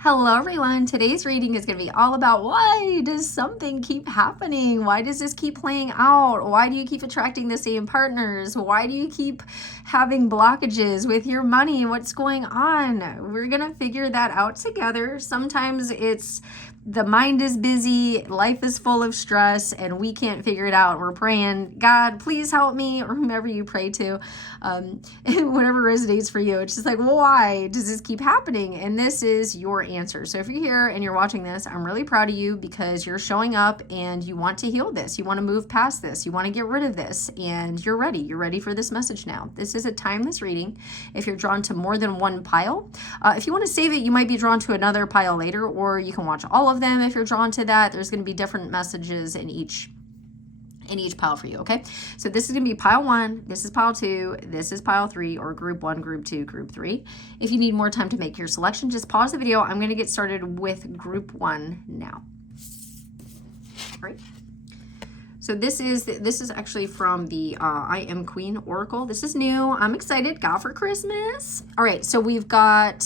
Hello everyone, today's reading is going to be all about why does something keep happening? Why does this keep playing out? Why do you keep attracting the same partners? Why do you keep having blockages with your money? What's going on? We're going to figure that out together. Sometimes it's the mind is busy, life is full of stress, and we can't figure it out. We're praying, God, please help me, or whomever you pray to, whatever resonates for you. It's just like, why does this keep happening? And this is your answer. So if you're here and you're watching this, I'm really proud of you because you're showing up and you want to heal this. You want to move past this. You want to get rid of this, and you're ready. You're ready for this message now. This is a timeless reading. If you're drawn to more than one pile, if you want to save it, you might be drawn to another pile later, or you can watch all of them if you're drawn to that. There's going to be different messages in each pile for you, okay? So this is going to be pile 1, this is pile 2, this is pile 3, or group 1, group 2, group 3. If you need more time to make your selection, just pause the video. I'm going to get started with group 1 now. All right. So this is actually from the I Am Queen Oracle. This is new. I'm excited. God for Christmas. All right, so we've got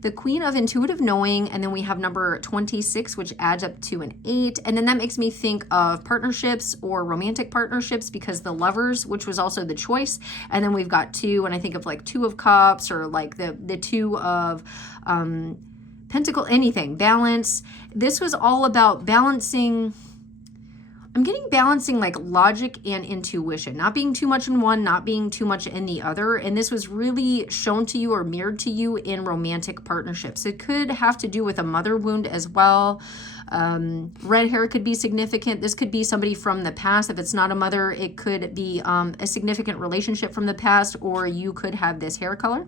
the Queen of Intuitive Knowing, and then we have number 26, which adds up to an 8. And then that makes me think of partnerships or romantic partnerships, because the Lovers, which was also the choice. And then we've got 2, and I think of like 2 of Cups, or like the 2 of Pentacle, anything, balance. This was all about balancing. I'm getting balancing like logic and intuition, not being too much in one, not being too much in the other. And this was really shown to you or mirrored to you in romantic partnerships. It could have to do with a mother wound as well. Red hair could be significant. This could be somebody from the past. If it's not a mother, it could be a significant relationship from the past, or you could have this hair color.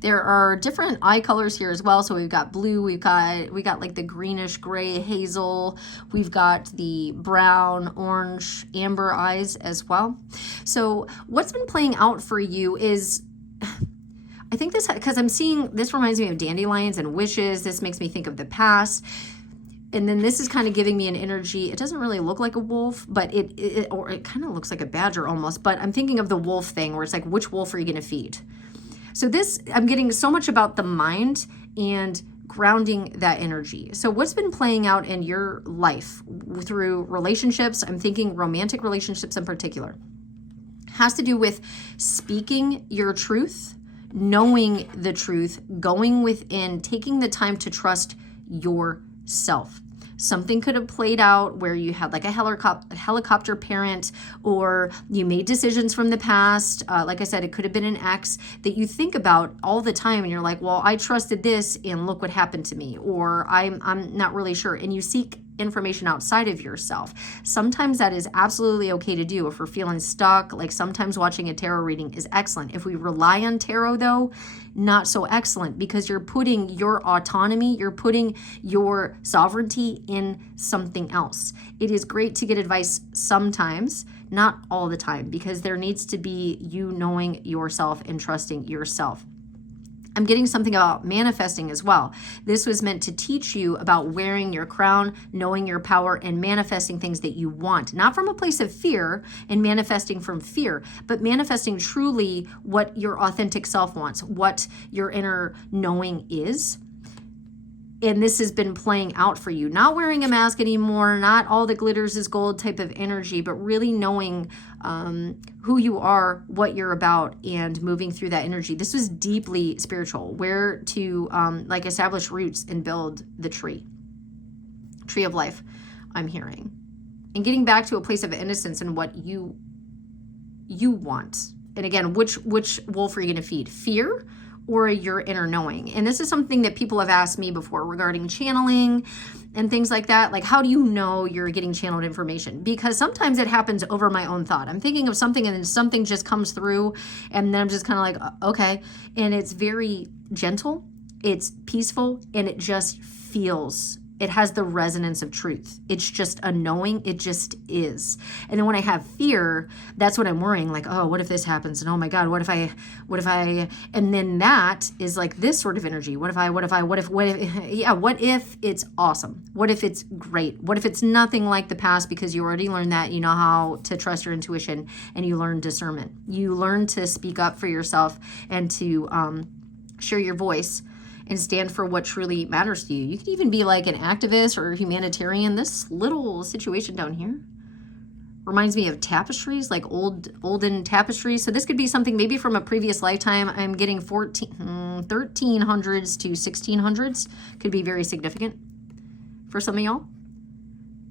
There are different eye colors here as well. So we've got blue, we got like the greenish gray hazel, we've got the brown, orange, amber eyes as well. So what's been playing out for you is, I think this, because I'm seeing, this reminds me of dandelions and wishes. This makes me think of the past. And then this is kind of giving me an energy. It doesn't really look like a wolf, but it kind of looks like a badger almost. But I'm thinking of the wolf thing, where it's like, which wolf are you going to feed? So this, I'm getting so much about the mind and grounding that energy. So what's been playing out in your life through relationships, I'm thinking romantic relationships in particular, has to do with speaking your truth, knowing the truth, going within, taking the time to trust yourself. Something could have played out where you had like a helicopter parent, or you made decisions from the past. Like I said, it could have been an ex that you think about all the time, and you're like, well, I trusted this and look what happened to me, or I'm not really sure. And you seek information outside of yourself. Sometimes that is absolutely okay to do if we're feeling stuck. Like sometimes watching a tarot reading is excellent. If we rely on tarot though, not so excellent, because you're putting your autonomy, you're putting your sovereignty in something else. It is great to get advice sometimes, not all the time, because there needs to be you knowing yourself and trusting yourself. I'm getting something about manifesting as well. This was meant to teach you about wearing your crown, knowing your power, and manifesting things that you want. Not from a place of fear and manifesting from fear, but manifesting truly what your authentic self wants, what your inner knowing is. And this has been playing out for you. Not wearing a mask anymore, not all that glitters is gold type of energy, but really knowing who you are, what you're about, and moving through that energy. This was deeply spiritual, where to like establish roots and build the tree of life, I'm hearing. And getting back to a place of innocence and what you want. And again, which wolf are you going to feed? Fear or your inner knowing? And this is something that people have asked me before regarding channeling and things like that. Like, how do you know you're getting channeled information? Because sometimes it happens over my own thought. I'm thinking of something and then something just comes through, and then I'm just kind of like, okay. And it's very gentle, it's peaceful, and it just feels, it has the resonance of truth. It's just a knowing, it just is. And then when I have fear, that's what I'm worrying, like, oh, what if this happens? And oh my God, what if I, and then that is like this sort of energy. What if it's awesome? What if it's great? What if it's nothing like the past, because you already learned that, you know how to trust your intuition, and you learn discernment. You learn to speak up for yourself and to share your voice and stand for what truly matters to you. You could even be like an activist or a humanitarian. This little situation down here reminds me of tapestries, like olden tapestries. So this could be something maybe from a previous lifetime. I'm getting 1300s to 1600s. Could be very significant for some of y'all.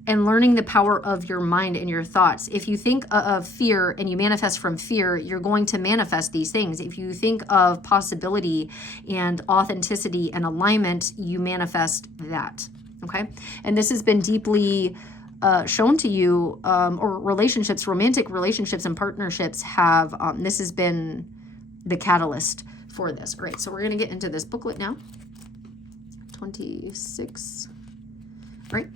And learning the power of your mind and your thoughts. If you think of fear and you manifest from fear, you're going to manifest these things. If you think of possibility and authenticity and alignment, you manifest that. Okay? And this has been deeply shown to you, or relationships, romantic relationships and partnerships have, this has been the catalyst for this. All right, so we're going to get into this booklet now. 26. All right.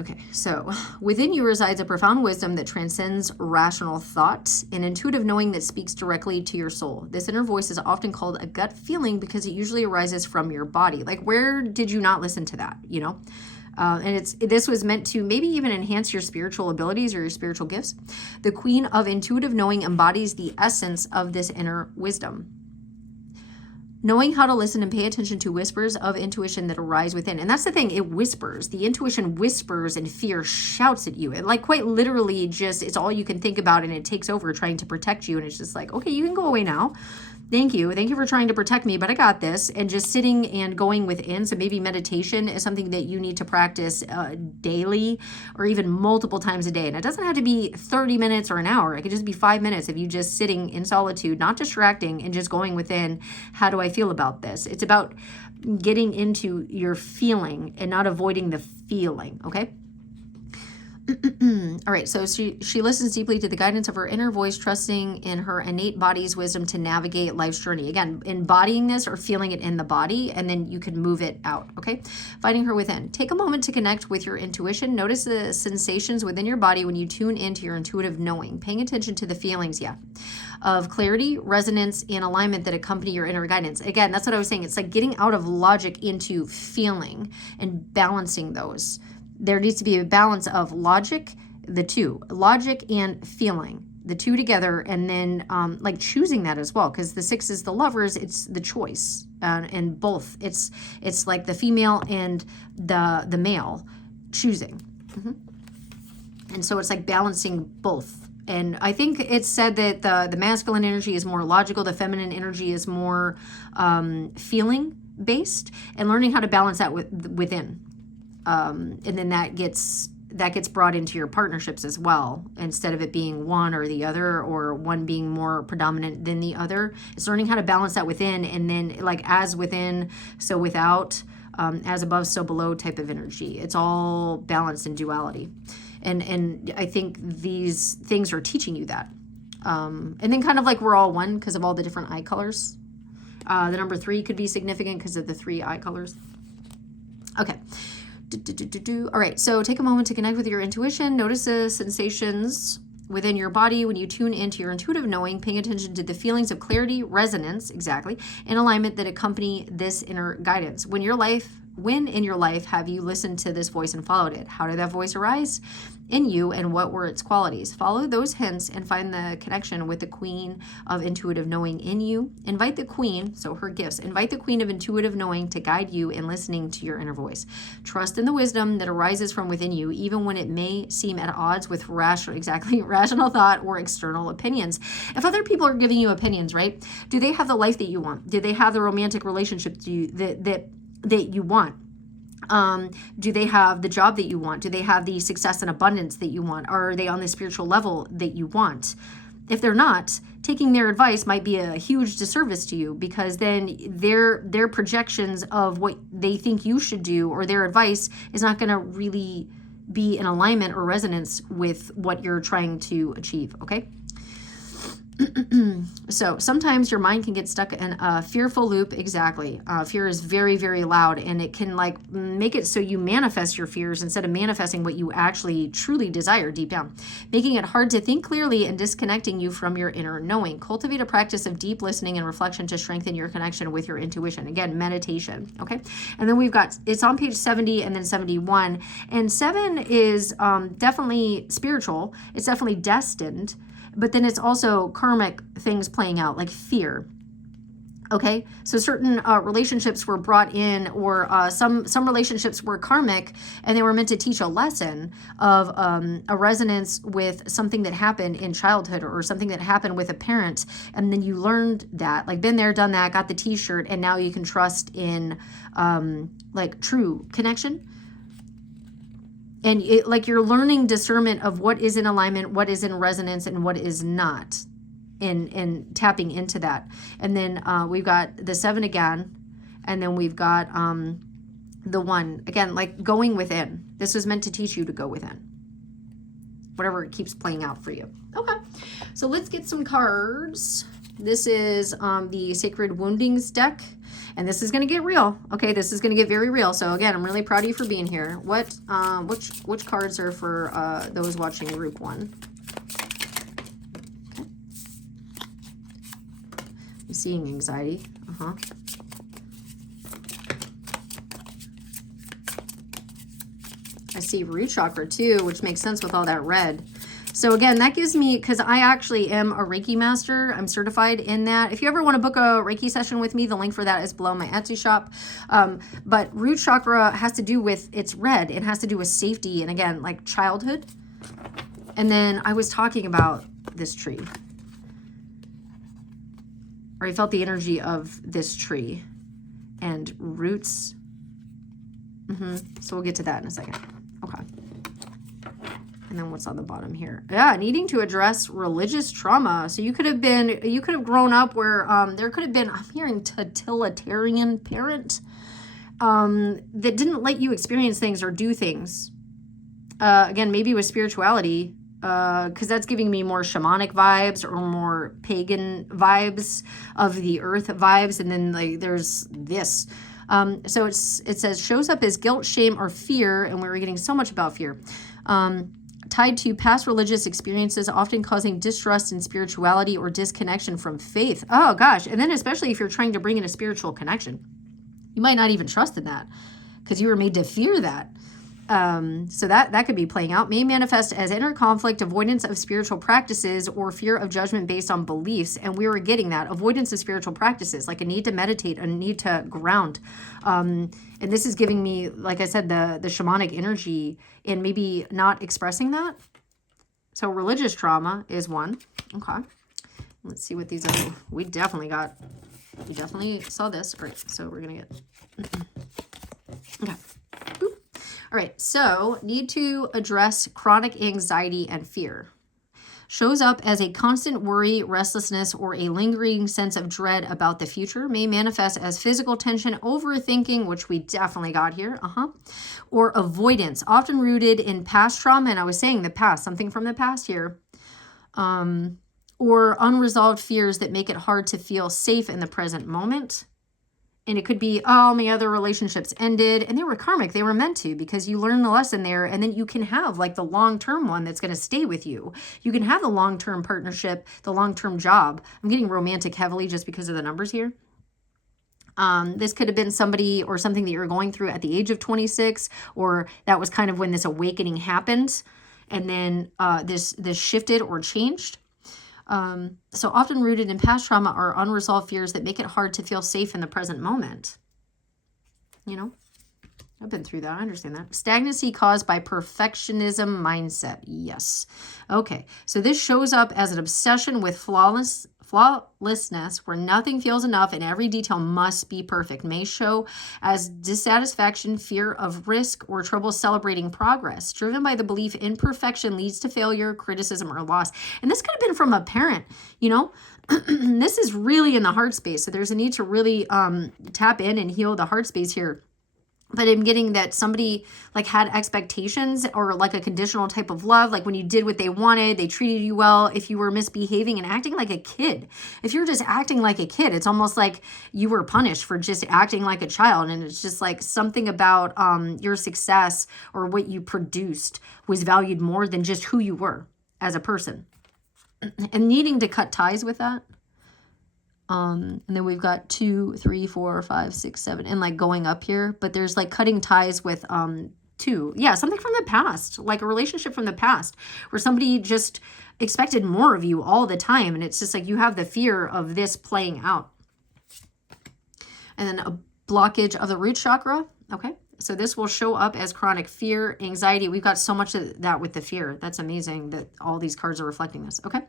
Okay, so within you resides a profound wisdom that transcends rational thought, an intuitive knowing that speaks directly to your soul. This inner voice is often called a gut feeling because it usually arises from your body. Like, where did you not listen to that, you know? And this was meant to maybe even enhance your spiritual abilities or your spiritual gifts. The Queen of Intuitive Knowing embodies the essence of this inner wisdom. Knowing how to listen and pay attention to whispers of intuition that arise within. And that's the thing, it whispers. The intuition whispers and fear shouts at you. It like quite literally just, it's all you can think about and it takes over trying to protect you. And it's just like, okay, you can go away now. Thank you. Thank you for trying to protect me, but I got this. And just sitting and going within. So maybe meditation is something that you need to practice daily or even multiple times a day. And it doesn't have to be 30 minutes or an hour. It could just be 5 minutes if you just sitting in solitude, not distracting and just going within. How do I feel about this? It's about getting into your feeling and not avoiding the feeling. Okay. All right, so she listens deeply to the guidance of her inner voice, trusting in her innate body's wisdom to navigate life's journey. Again, embodying this or feeling it in the body, and then you can move it out, okay? Finding her within. Take a moment to connect with your intuition. Notice the sensations within your body when you tune into your intuitive knowing. Paying attention to the feelings, of clarity, resonance, and alignment that accompany your inner guidance. Again, that's what I was saying. It's like getting out of logic into feeling and balancing those. There needs to be a balance of logic, logic and feeling, the two together, and then like choosing that as well, because the 6 is the lovers, it's the choice, and both. It's like the female and the male choosing. And so it's like balancing both. And I think it's said that the masculine energy is more logical, the feminine energy is more feeling based, and learning how to balance that within. And then that gets brought into your partnerships as well. Instead of it being one or the other, or one being more predominant than the other, it's learning how to balance that within, and then like as within, so without, as above, so below type of energy. It's all balanced in duality. And I think these things are teaching you that. And then kind of like we're all one because of all the different eye colors. The number 3 could be significant because of the 3 eye colors. Okay. All right, so take a moment to connect with your intuition. Notice the sensations within your body when you tune into your intuitive knowing, paying attention to the feelings of clarity, resonance, exactly, and alignment that accompany this inner guidance. When in your life have you listened to this voice and followed it? How did that voice arise in you, and what were its qualities? Follow those hints and find the connection with the Queen of Intuitive Knowing in you. Invite the Queen, so her gifts, invite the Queen of Intuitive Knowing to guide you in listening to your inner voice. Trust in the wisdom that arises from within you, even when it may seem at odds with rational thought or external opinions. If other people are giving you opinions, right? Do they have the life that you want? Do they have the romantic relationship that you want? Do they have the job that you want? Do they have the success and abundance that you want? Are they on the spiritual level that you want? If they're not, taking their advice might be a huge disservice to you, because then their projections of what they think you should do, or their advice, is not going to really be in alignment or resonance with what you're trying to achieve, okay? So sometimes your mind can get stuck in a fearful loop. Exactly. Fear is very, very loud, and it can like make it so you manifest your fears instead of manifesting what you actually truly desire deep down, making it hard to think clearly and disconnecting you from your inner knowing. Cultivate a practice of deep listening and reflection to strengthen your connection with your intuition. Again, meditation. Okay. And then it's on page 70 and then 71. And 7 is definitely spiritual. It's definitely destined. But then it's also karmic things playing out, like fear. Okay, so certain relationships were brought in, or some relationships were karmic, and they were meant to teach a lesson of a resonance with something that happened in childhood, or something that happened with a parent, and then you learned that, like, been there, done that, got the T-shirt, and now you can trust in like true connection. And like you're learning discernment of what is in alignment, what is in resonance, and what is not. And tapping into that. And then we've got the 7 again, and then we've got the 1 again, like going within. This was meant to teach you to go within, whatever it keeps playing out for you. Okay, so let's get some cards. This is the Sacred Woundings deck, and this is going to get real. Okay, this is going to get very real. So again, I'm really proud of you for being here. What which cards are for those watching group 1? Seeing anxiety. I see root chakra too, which makes sense with all that red. So again, that gives me, because I actually am a Reiki master. I'm certified in that. If you ever want to book a Reiki session with me, the link for that is below my Etsy shop. But root chakra has to do with, it's red. It has to do with safety. And again, like childhood. And then I was talking about this tree. Or I felt the energy of this tree and roots. So we'll get to that in a second. Okay. And then what's on the bottom here? Yeah, needing to address religious trauma. So you could have grown up where there could have been, I'm hearing totalitarian parent that didn't let you experience things or do things. Again, maybe with spirituality. Because that's giving me more shamanic vibes or more pagan vibes, of the earth vibes. And then like there's this. So it says shows up as guilt, shame, or fear. And we were getting so much about fear. Tied to past religious experiences, often causing distrust in spirituality or disconnection from faith. Oh gosh. And then especially if you're trying to bring in a spiritual connection, you might not even trust in that because you were made to fear that. So that could be playing out. May manifest as inner conflict, avoidance of spiritual practices, or fear of judgment based on beliefs. And we were getting that avoidance of spiritual practices, like a need to meditate, a need to ground. And this is giving me, like I said, the shamanic energy and maybe not expressing that. So religious trauma is one. Okay. Let's see what these are. We definitely saw this. All right. So we're going to get, okay. All right, so need to address chronic anxiety and fear. Shows up as a constant worry, restlessness, or a lingering sense of dread about the future. May manifest as physical tension, overthinking, which we definitely got here, or avoidance, often rooted in past trauma. And I was saying the past, something from the past here. Or unresolved fears that make it hard to feel safe in the present moment. And it could be, oh, my other relationships ended and they were karmic. They were meant to, because you learn the lesson there. And then you can have like the long-term one that's going to stay with you. You can have the long-term partnership, the long-term job. I'm getting romantic heavily just because of the numbers here. This could have been somebody or something that you're going through at the age of 26, or that was kind of when this awakening happened. And then this shifted or changed. So often rooted in past trauma or unresolved fears that make it hard to feel safe in the present moment. You know, I've been through that. I understand that. Stagnancy caused by perfectionism mindset. Yes. Okay. So this shows up as an obsession with flawlessness, where nothing feels enough and every detail must be perfect. May show as dissatisfaction, fear of risk, or trouble celebrating progress. Driven by the belief imperfection leads to failure, criticism, or loss. And this could have been from a parent, you know. This is really in the heart space. So there's a need to really tap in and heal the heart space here. But I'm getting that somebody like had expectations or like a conditional type of love. Like when you did what they wanted, they treated you well. If you were misbehaving and acting like a kid, if you're just acting like a kid, it's almost like you were punished for just acting like a child. And it's just like something about your success or what you produced was valued more than just who you were as a person. And needing to cut ties with that. And then we've got 2, 3, 4, 5, 6, 7, and like going up here, but there's like cutting ties with 2. Yeah, something from the past, like a relationship from the past where somebody just expected more of you all the time. And it's just like you have the fear of this playing out. and then a blockage of the root chakra. Okay. So this will show up as chronic fear, anxiety. We've got so much of that with the fear. That's amazing that all these cards are reflecting this. Okay.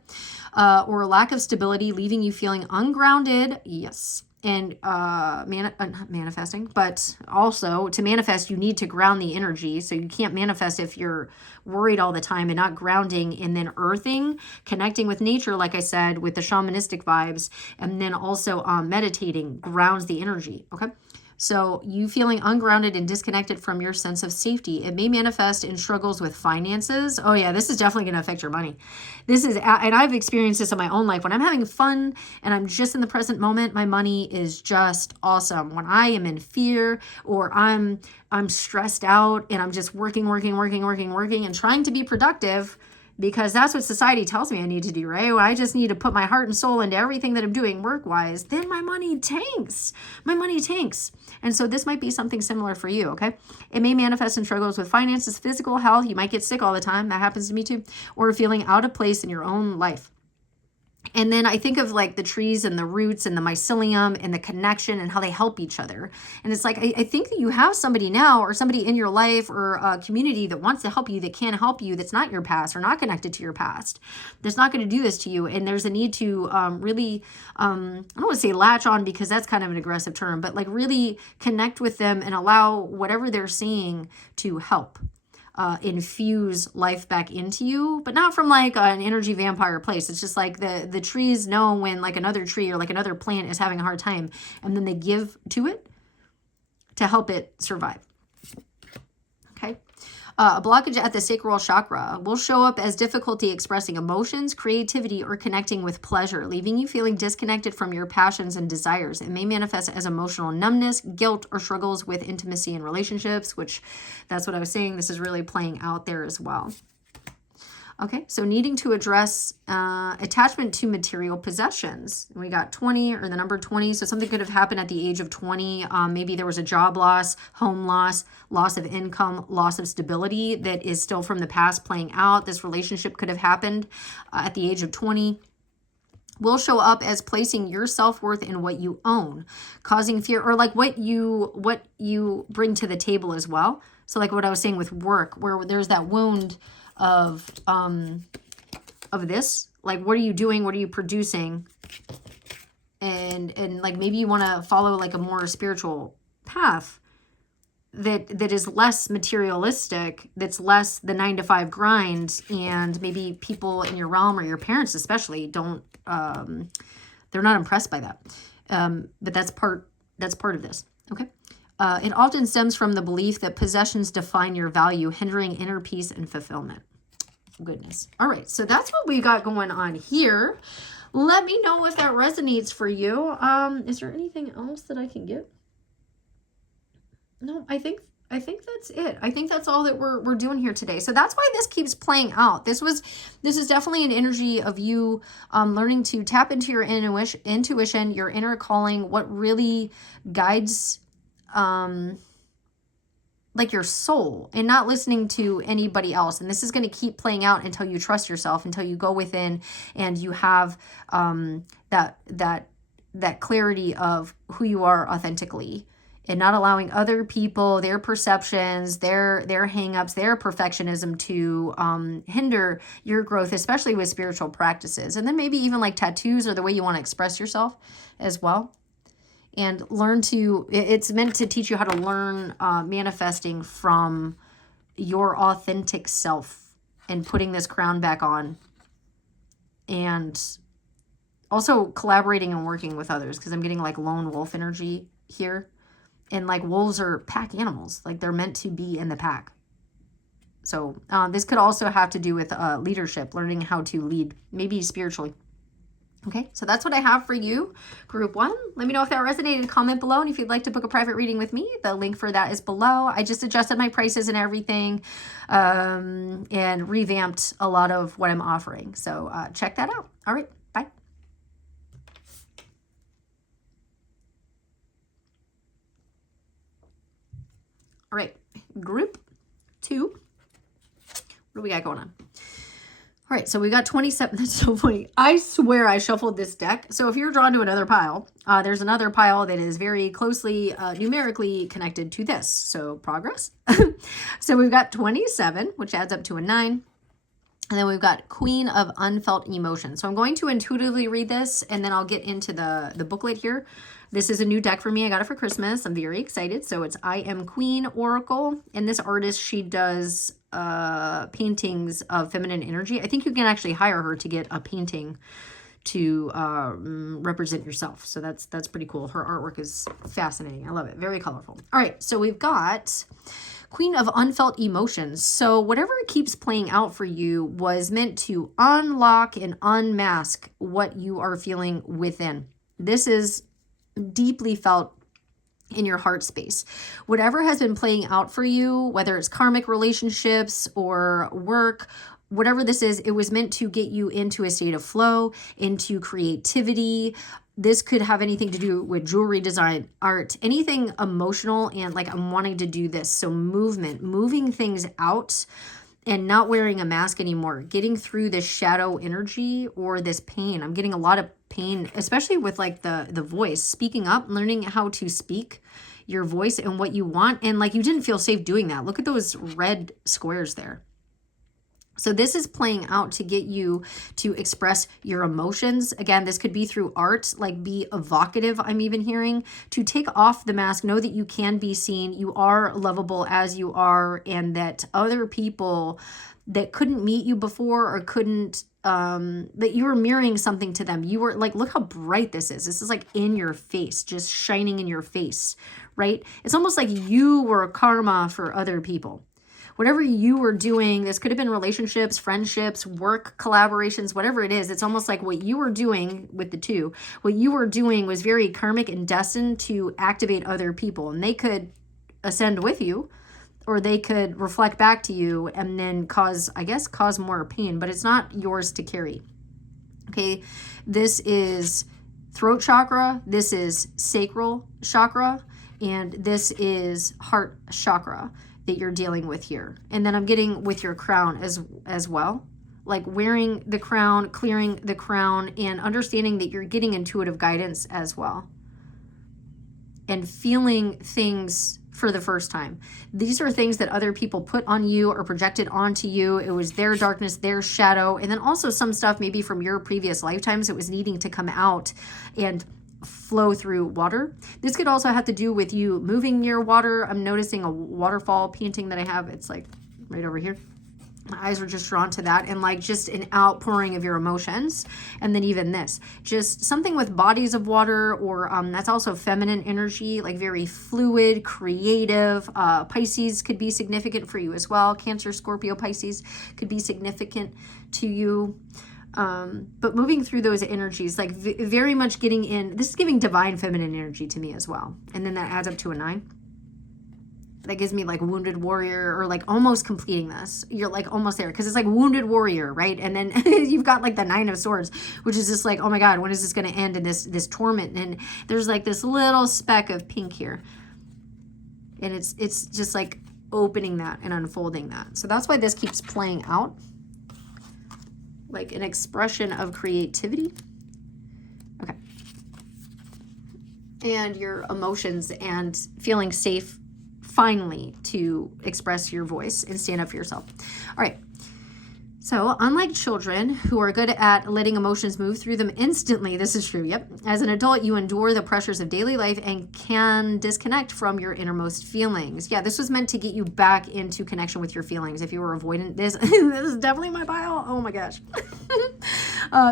Or a lack of stability, leaving you feeling ungrounded. Yes. And not manifesting, but also to manifest, you need to ground the energy. So you can't manifest if you're worried all the time and not grounding, and then earthing, connecting with nature, like I said, with the shamanistic vibes, and then also meditating grounds the energy. Okay. So you feeling ungrounded and disconnected from your sense of safety. It may manifest in struggles with finances. Oh yeah, this is definitely going to affect your money. This is, and I've experienced this in my own life. When I'm having fun and I'm just in the present moment, my money is just awesome. When I am in fear or I'm stressed out and I'm just working and trying to be productive, because that's what society tells me I need to do, right? When I just need to put my heart and soul into everything that I'm doing work-wise, then my money tanks. My money tanks. And so this might be something similar for you, okay? It may manifest in struggles with finances, physical health. You might get sick all the time. That happens to me too. Or feeling out of place in your own life. And then I think of like the trees and the roots and the mycelium and the connection and how they help each other. And it's like, I think that you have somebody now or somebody in your life or a community that wants to help you, that can help you, that's not your past or not connected to your past, that's not going to do this to you. And there's a need to really, I don't want to say latch on, because that's kind of an aggressive term, but like really connect with them and allow whatever they're seeing to help. Infuse life back into you, but not from like an energy vampire place. It's just like the trees know when like another tree or like another plant is having a hard time, and then they give to it to help it survive. Okay. A blockage at the sacral chakra will show up as difficulty expressing emotions, creativity, or connecting with pleasure, leaving you feeling disconnected from your passions and desires. It may manifest as emotional numbness, guilt, or struggles with intimacy and relationships, which that's what I was saying. This is really playing out there as well. Okay, so needing to address attachment to material possessions. We got 20, or the number 20. So something could have happened at the age of 20. Maybe there was a job loss, home loss, loss of income, loss of stability that is still from the past playing out. This relationship could have happened at the age of 20. Will show up as placing your self-worth in what you own, causing fear, or like what you bring to the table as well. So like what I was saying with work, where there's that wound of this, like what are you doing, what are you producing, and like maybe you want to follow like a more spiritual path that is less materialistic, that's less the 9-to-5 grind, and maybe people in your realm or your parents especially don't they're not impressed by that, but that's part of this. Okay. It often stems from the belief that possessions define your value, hindering inner peace and fulfillment. Goodness. All right, so that's what we got going on here. Let me know if that resonates for you. Is there anything else that I can get? No, I think that's it. I think that's all that we're doing here today. So that's why this keeps playing out. This is definitely an energy of you learning to tap into your intuition, your inner calling, what really guides like your soul, and not listening to anybody else. And this is going to keep playing out until you trust yourself, until you go within and you have that clarity of who you are authentically, and not allowing other people, their perceptions, their hangups, their perfectionism to hinder your growth, especially with spiritual practices. And then maybe even like tattoos or the way you want to express yourself as well. And learn to, it's meant to teach you how to learn manifesting from your authentic self and putting this crown back on. And also collaborating and working with others, because I'm getting like lone wolf energy here. And like wolves are pack animals, like they're meant to be in the pack. So this could also have to do with leadership, learning how to lead, maybe spiritually. Okay, so that's what I have for you, group 1. Let me know if that resonated. Comment below, and if you'd like to book a private reading with me, the link for that is below. I just adjusted my prices and everything, and revamped a lot of what I'm offering. So check that out. All right, bye. All right, group 2. What do we got going on? All right, so we got 27. That's so funny. I swear I shuffled this deck. So if you're drawn to another pile, there's another pile that is very closely numerically connected to this. So progress. So we've got 27, which adds up to a 9. And then we've got Queen of Unfelt Emotion. So I'm going to intuitively read this, and then I'll get into the booklet here. This is a new deck for me. I got it for Christmas. I'm very excited. So it's I Am Queen Oracle. And this artist, she does paintings of feminine energy. I think you can actually hire her to get a painting to represent yourself. So that's pretty cool. Her artwork is fascinating. I love it. Very colorful. All right, so we've got Queen of Unfelt Emotions. So whatever keeps playing out for you was meant to unlock and unmask what you are feeling within. This is deeply felt in your heart space. Whatever has been playing out for you, whether it's karmic relationships or work, whatever this is, it was meant to get you into a state of flow, into creativity. This could have anything to do with jewelry design, art, anything emotional, and like I'm wanting to do this. So movement, moving things out and not wearing a mask anymore, getting through this shadow energy or this pain. I'm getting a lot of pain, especially with like the voice, speaking up, learning how to speak your voice and what you want. And like you didn't feel safe doing that. Look at those red squares there. So this is playing out to get you to express your emotions. Again, this could be through art, like be evocative, I'm even hearing. To take off the mask, know that you can be seen, you are lovable as you are, and that other people that couldn't meet you before or couldn't, that you were mirroring something to them. You were like, look how bright this is. This is like in your face, just shining in your face, right? It's almost like you were karma for other people. Whatever you were doing, this could have been relationships, friendships, work, collaborations, whatever it is. It's almost like what you were doing with the two, what you were doing was very karmic and destined to activate other people. And they could ascend with you, or they could reflect back to you and then cause more pain, but it's not yours to carry. Okay, this is throat chakra, this is sacral chakra, and this is heart chakra that you're dealing with here. And then I'm getting with your crown as well, like wearing the crown, clearing the crown, and understanding that you're getting intuitive guidance as well, and feeling things for the first time. These are things that other people put on you or projected onto you. It was their darkness, their shadow, and then also some stuff maybe from your previous lifetimes that was needing to come out and flow through water. This could also have to do with you moving near water. I'm noticing a waterfall painting that I have. It's like right over here. My eyes were just drawn to that, and like just an outpouring of your emotions. And then even this, just something with bodies of water, or that's also feminine energy, like very fluid, creative. Pisces could be significant for you as well. Cancer, Scorpio, Pisces could be significant to you. But moving through those energies, like very much getting in, this is giving divine feminine energy to me as well. And then that adds up to a 9. That gives me like wounded warrior, or like almost completing this. You're like almost there, because it's like wounded warrior, right? And then you've got like the 9 of swords, which is just like, oh my God, when is this going to end in this torment? And there's like this little speck of pink here. And it's just like opening that and unfolding that. So that's why this keeps playing out. Like an expression of creativity. Okay. And your emotions and feeling safe finally to express your voice and stand up for yourself. All right. So unlike children who are good at letting emotions move through them instantly, this is true, yep. As an adult, you endure the pressures of daily life and can disconnect from your innermost feelings. Yeah, this was meant to get you back into connection with your feelings. If you were avoidant, this is definitely my pile. Oh my gosh.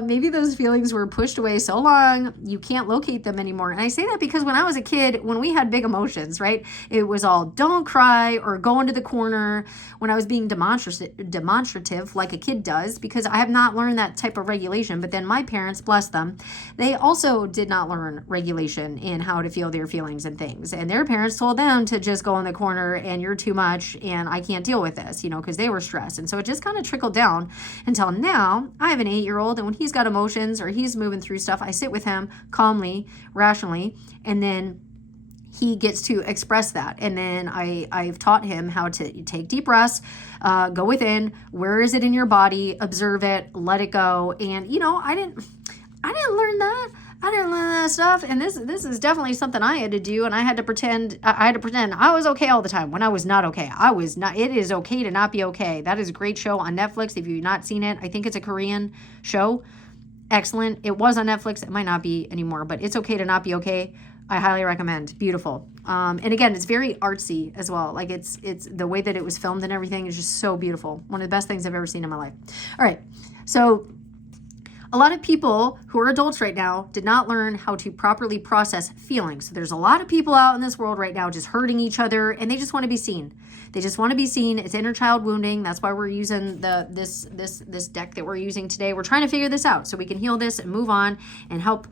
Maybe those feelings were pushed away so long, you can't locate them anymore. And I say that because when I was a kid, when we had big emotions, right, it was all don't cry or go into the corner. When I was being demonstrative like a kid does, because I have not learned that type of regulation. But then my parents, bless them, they also did not learn regulation in how to feel their feelings and things. And their parents told them to just go in the corner and you're too much and I can't deal with this, because they were stressed. And so it just kind of trickled down until now. I have an 8-year-old, and when he's got emotions or he's moving through stuff, I sit with him calmly, rationally, and then he gets to express that. And then I've taught him how to take deep breaths, go within. Where is it in your body? Observe it, let it go. And you know, I didn't learn that. I didn't learn that stuff. And this is definitely something I had to do. And I had to pretend I was okay all the time when I was not okay. I was not. It is okay to not be okay. That is a great show on Netflix. If you've not seen it, I think it's a Korean show. Excellent. It was on Netflix. It might not be anymore, but It's Okay to Not Be Okay. I highly recommend. Beautiful. And again, it's very artsy as well. Like it's the way that it was filmed and everything is just so beautiful. One of the best things I've ever seen in my life. All right. So a lot of people who are adults right now did not learn how to properly process feelings. So there's a lot of people out in this world right now just hurting each other, and they just want to be seen. They just want to be seen. It's inner child wounding. That's why we're using this deck that we're using today. We're trying to figure this out so we can heal this and move on and help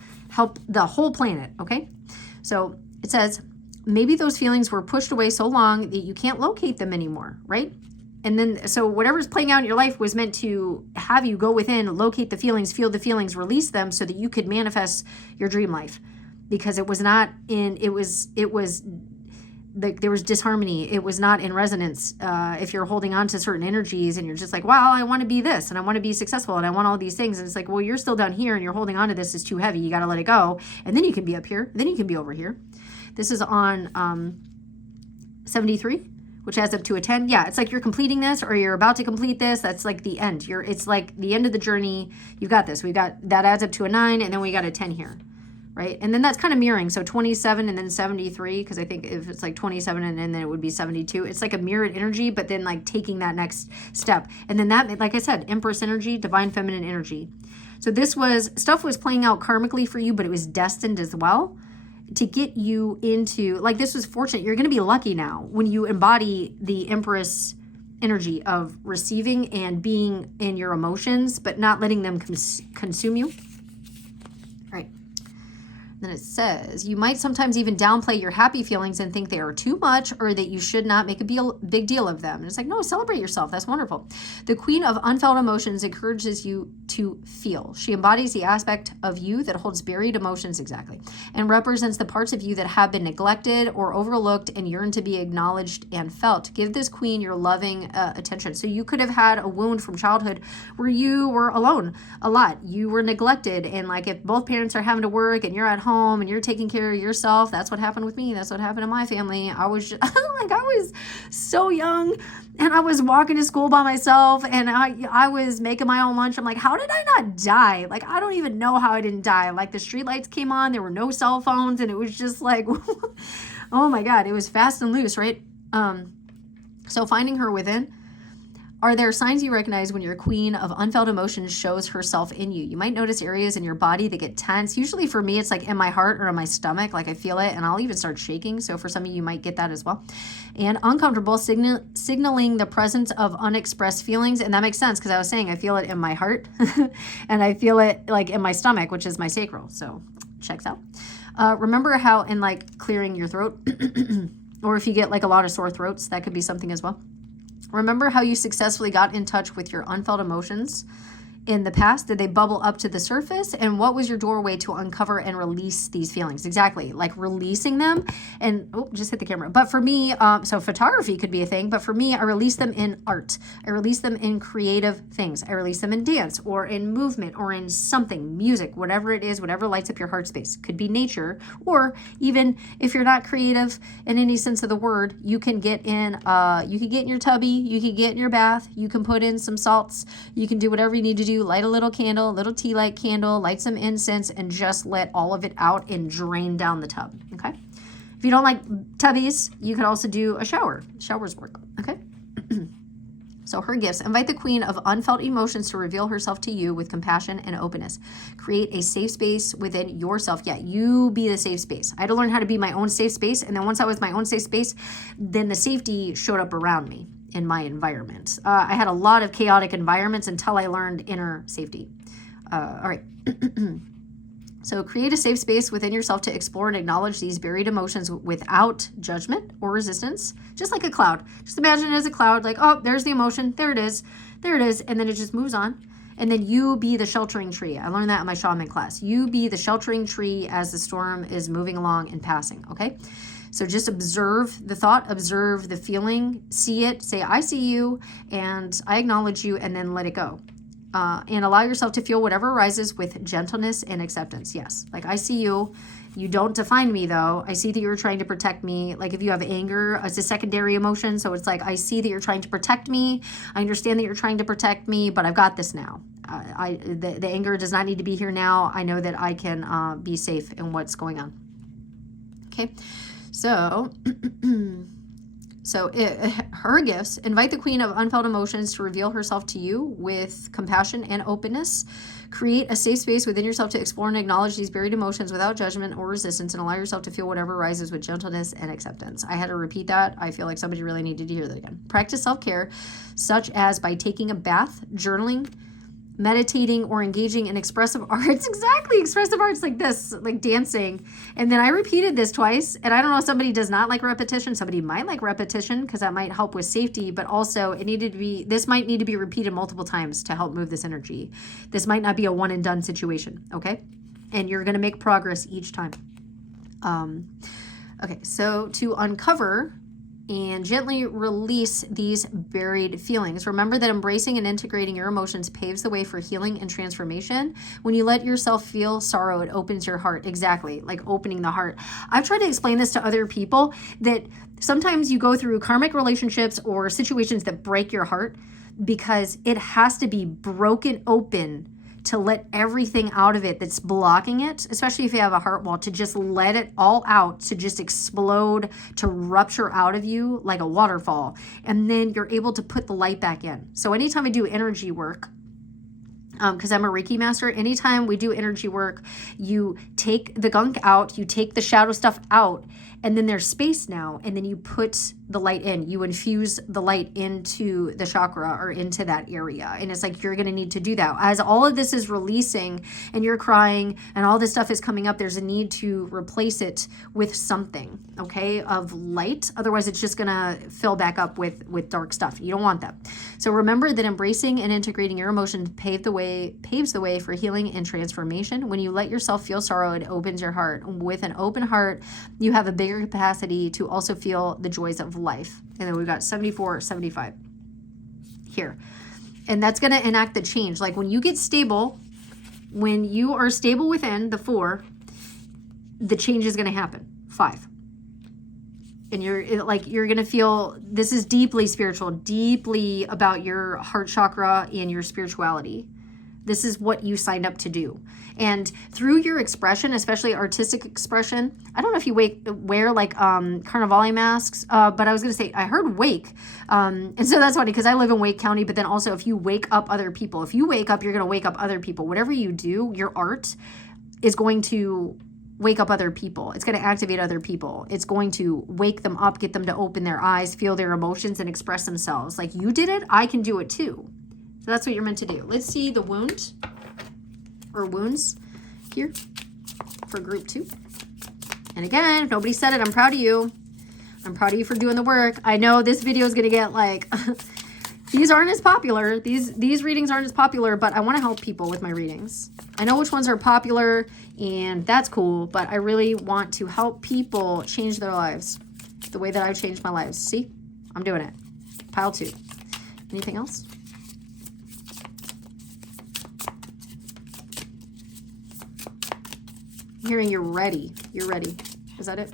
the whole planet, okay? So it says, maybe those feelings were pushed away so long that you can't locate them anymore, right? And then, so whatever's playing out in your life was meant to have you go within, locate the feelings, feel the feelings, release them so that you could manifest your dream life. Because it was not in, there was disharmony. It was not in resonance. If you're holding on to certain energies and you're just like, wow, I want to be this and I want to be successful and I want all these things. And it's like, well, you're still down here and you're holding on to this is too heavy. You got to let it go. And then you can be up here. Then you can be over here. This is on 73. Which adds up to a 10. Yeah, it's like you're completing this or you're about to complete this. That's like the end. It's like the end of the journey. You've got this. We've got that adds up to a 9 and then we got a 10 here, right? And then that's kind of mirroring. So 27 and then 73, because I think if it's like 27 and then it would be 72. It's like a mirrored energy, but then like taking that next step. And then that, like I said, Empress energy, divine feminine energy. So stuff was playing out karmically for you, but it was destined as well to get you into, like, this was fortunate. You're going to be lucky now when you embody the Empress energy of receiving and being in your emotions, but not letting them consume you. All right. Then it says, you might sometimes even downplay your happy feelings and think they are too much or that you should not make a big deal of them. And it's like, no, celebrate yourself. That's wonderful. The Queen of Unfelt Emotions encourages you to feel. She embodies the aspect of you that holds buried emotions exactly and represents the parts of you that have been neglected or overlooked and yearn to be acknowledged and felt. Give this queen your loving attention. So you could have had a wound from childhood where you were alone a lot. You were neglected. And like if both parents are having to work and you're at home and you're taking care of yourself, that's what happened with me. That's what happened in my family. I was just, like, I was so young and I was walking to school by myself and I was making my own lunch. I'm like, how did I not die? Like, I don't even know how I didn't die. Like, the street lights came on, there were no cell phones, and it was just like, oh my God, it was fast and loose, right? So finding her within. Are there signs you recognize when your queen of unfelt emotions shows herself in you? You might notice areas in your body that get tense. Usually for me, it's like in my heart or in my stomach, like I feel it, and I'll even start shaking. So for some of you might get that as well. And uncomfortable, signaling the presence of unexpressed feelings. And that makes sense because I was saying I feel it in my heart and I feel it like in my stomach, which is my sacral. So checks out. Remember how in like clearing your throat or if you get like a lot of sore throats, that could be something as well. Remember how you successfully got in touch with your unfelt emotions in the past? Did they bubble up to the surface? And what was your doorway to uncover and release these feelings? Exactly, like releasing them. And just hit the camera. But for me, so photography could be a thing, but for me, I release them in art. I release them in creative things. I release them in dance or in movement or in something, music, whatever it is, whatever lights up your heart space. Could be nature, or even if you're not creative in any sense of the word, you can get in your tubby, you can get in your bath, you can put in some salts, you can do whatever you need to do. Light a little candle, a little tea light candle, light some incense, and just let all of it out and drain down the tub, okay? If you don't like tubbies, you could also do a shower. Showers work, okay? So her gifts. Invite the queen of unfelt emotions to reveal herself to you with compassion and openness. Create a safe space within yourself. Yeah, you be the safe space. I had to learn how to be my own safe space, and then once I was my own safe space, then the safety showed up around me in my environment. I had a lot of chaotic environments until I learned inner safety. All right. So create a safe space within yourself to explore and acknowledge these buried emotions without judgment or resistance, just like a cloud. Just imagine it as a cloud, like, oh, there's the emotion. There it is. There it is. And then it just moves on. And then you be the sheltering tree. I learned that in my shaman class. You be the sheltering tree as the storm is moving along and passing, okay? So just observe the thought, observe the feeling, see it, say, I see you, and I acknowledge you, and then let it go. And allow yourself to feel whatever arises with gentleness and acceptance. Yes, like I see you. You don't define me though. I see that you're trying to protect me. Like if you have anger as a secondary emotion, so it's like, I see that you're trying to protect me. I understand that you're trying to protect me, but I've got this now. The anger does not need to be here now. I know that I can be safe in what's going on. Okay. So, her gifts: invite the queen of unfelt emotions to reveal herself to you with compassion and openness. Create a safe space within yourself to explore and acknowledge these buried emotions without judgment or resistance, and allow yourself to feel whatever arises with gentleness and acceptance. I had to repeat that. I feel like somebody really needed to hear that again. Practice self-care, such as by taking a bath, journaling, meditating, or engaging in expressive arts. Exactly, expressive arts like this, like dancing. And then I repeated this twice, and I don't know if somebody does not like repetition. Somebody might like repetition because that might help with safety, but also this might need to be repeated multiple times to help move this energy. This might not be a one and done situation, okay? And you're going to make progress each time. Okay, so to uncover and gently release these buried feelings. Remember that embracing and integrating your emotions paves the way for healing and transformation. When you let yourself feel sorrow, it opens your heart. Exactly, like opening the heart. I've tried to explain this to other people, that sometimes you go through karmic relationships or situations that break your heart because it has to be broken open to let everything out of it that's blocking it, especially if you have a heart wall, to just let it all out, to just explode, to rupture out of you like a waterfall. And then you're able to put the light back in. So anytime I do energy work, because I'm a Reiki master, anytime we do energy work, you take the gunk out, you take the shadow stuff out, and then there's space now, and then you put the light in. You infuse the light into the chakra or into that area. And it's like, you're going to need to do that. As all of this is releasing and you're crying and all this stuff is coming up, there's a need to replace it with something, okay, of light. Otherwise, it's just going to fill back up with dark stuff. You don't want that. So remember that embracing and integrating your emotions paves the way for healing and transformation. When you let yourself feel sorrow, it opens your heart. With an open heart, you have a bigger capacity to also feel the joys of life. And then we've got 74, 75 here. And that's going to enact the change. Like when you get stable, when you are stable within the 4, the change is going to happen. 5. And you're going to feel, this is deeply spiritual, deeply about your heart chakra and your spirituality. This is what you signed up to do. And through your expression, especially artistic expression, I don't know if you wear like Carnivale masks, but I was going to say, I heard wake. And so that's funny because I live in Wake County, but then also if you wake up other people, if you wake up, you're going to wake up other people. Whatever you do, your art is going to wake up other people. It's going to activate other people. It's going to wake them up, get them to open their eyes, feel their emotions, and express themselves. Like you did it, I can do it too. So that's what you're meant to do. Let's see the wound or wounds here for group 2. And again, if nobody said it, I'm proud of you. I'm proud of you for doing the work. I know this video is going to get like, these aren't as popular. These readings aren't as popular, but I want to help people with my readings. I know which ones are popular and that's cool, but I really want to help people change their lives the way that I've changed my lives. See, I'm doing it. Pile 2. Anything else? Hearing you're ready. You're ready. Is that it?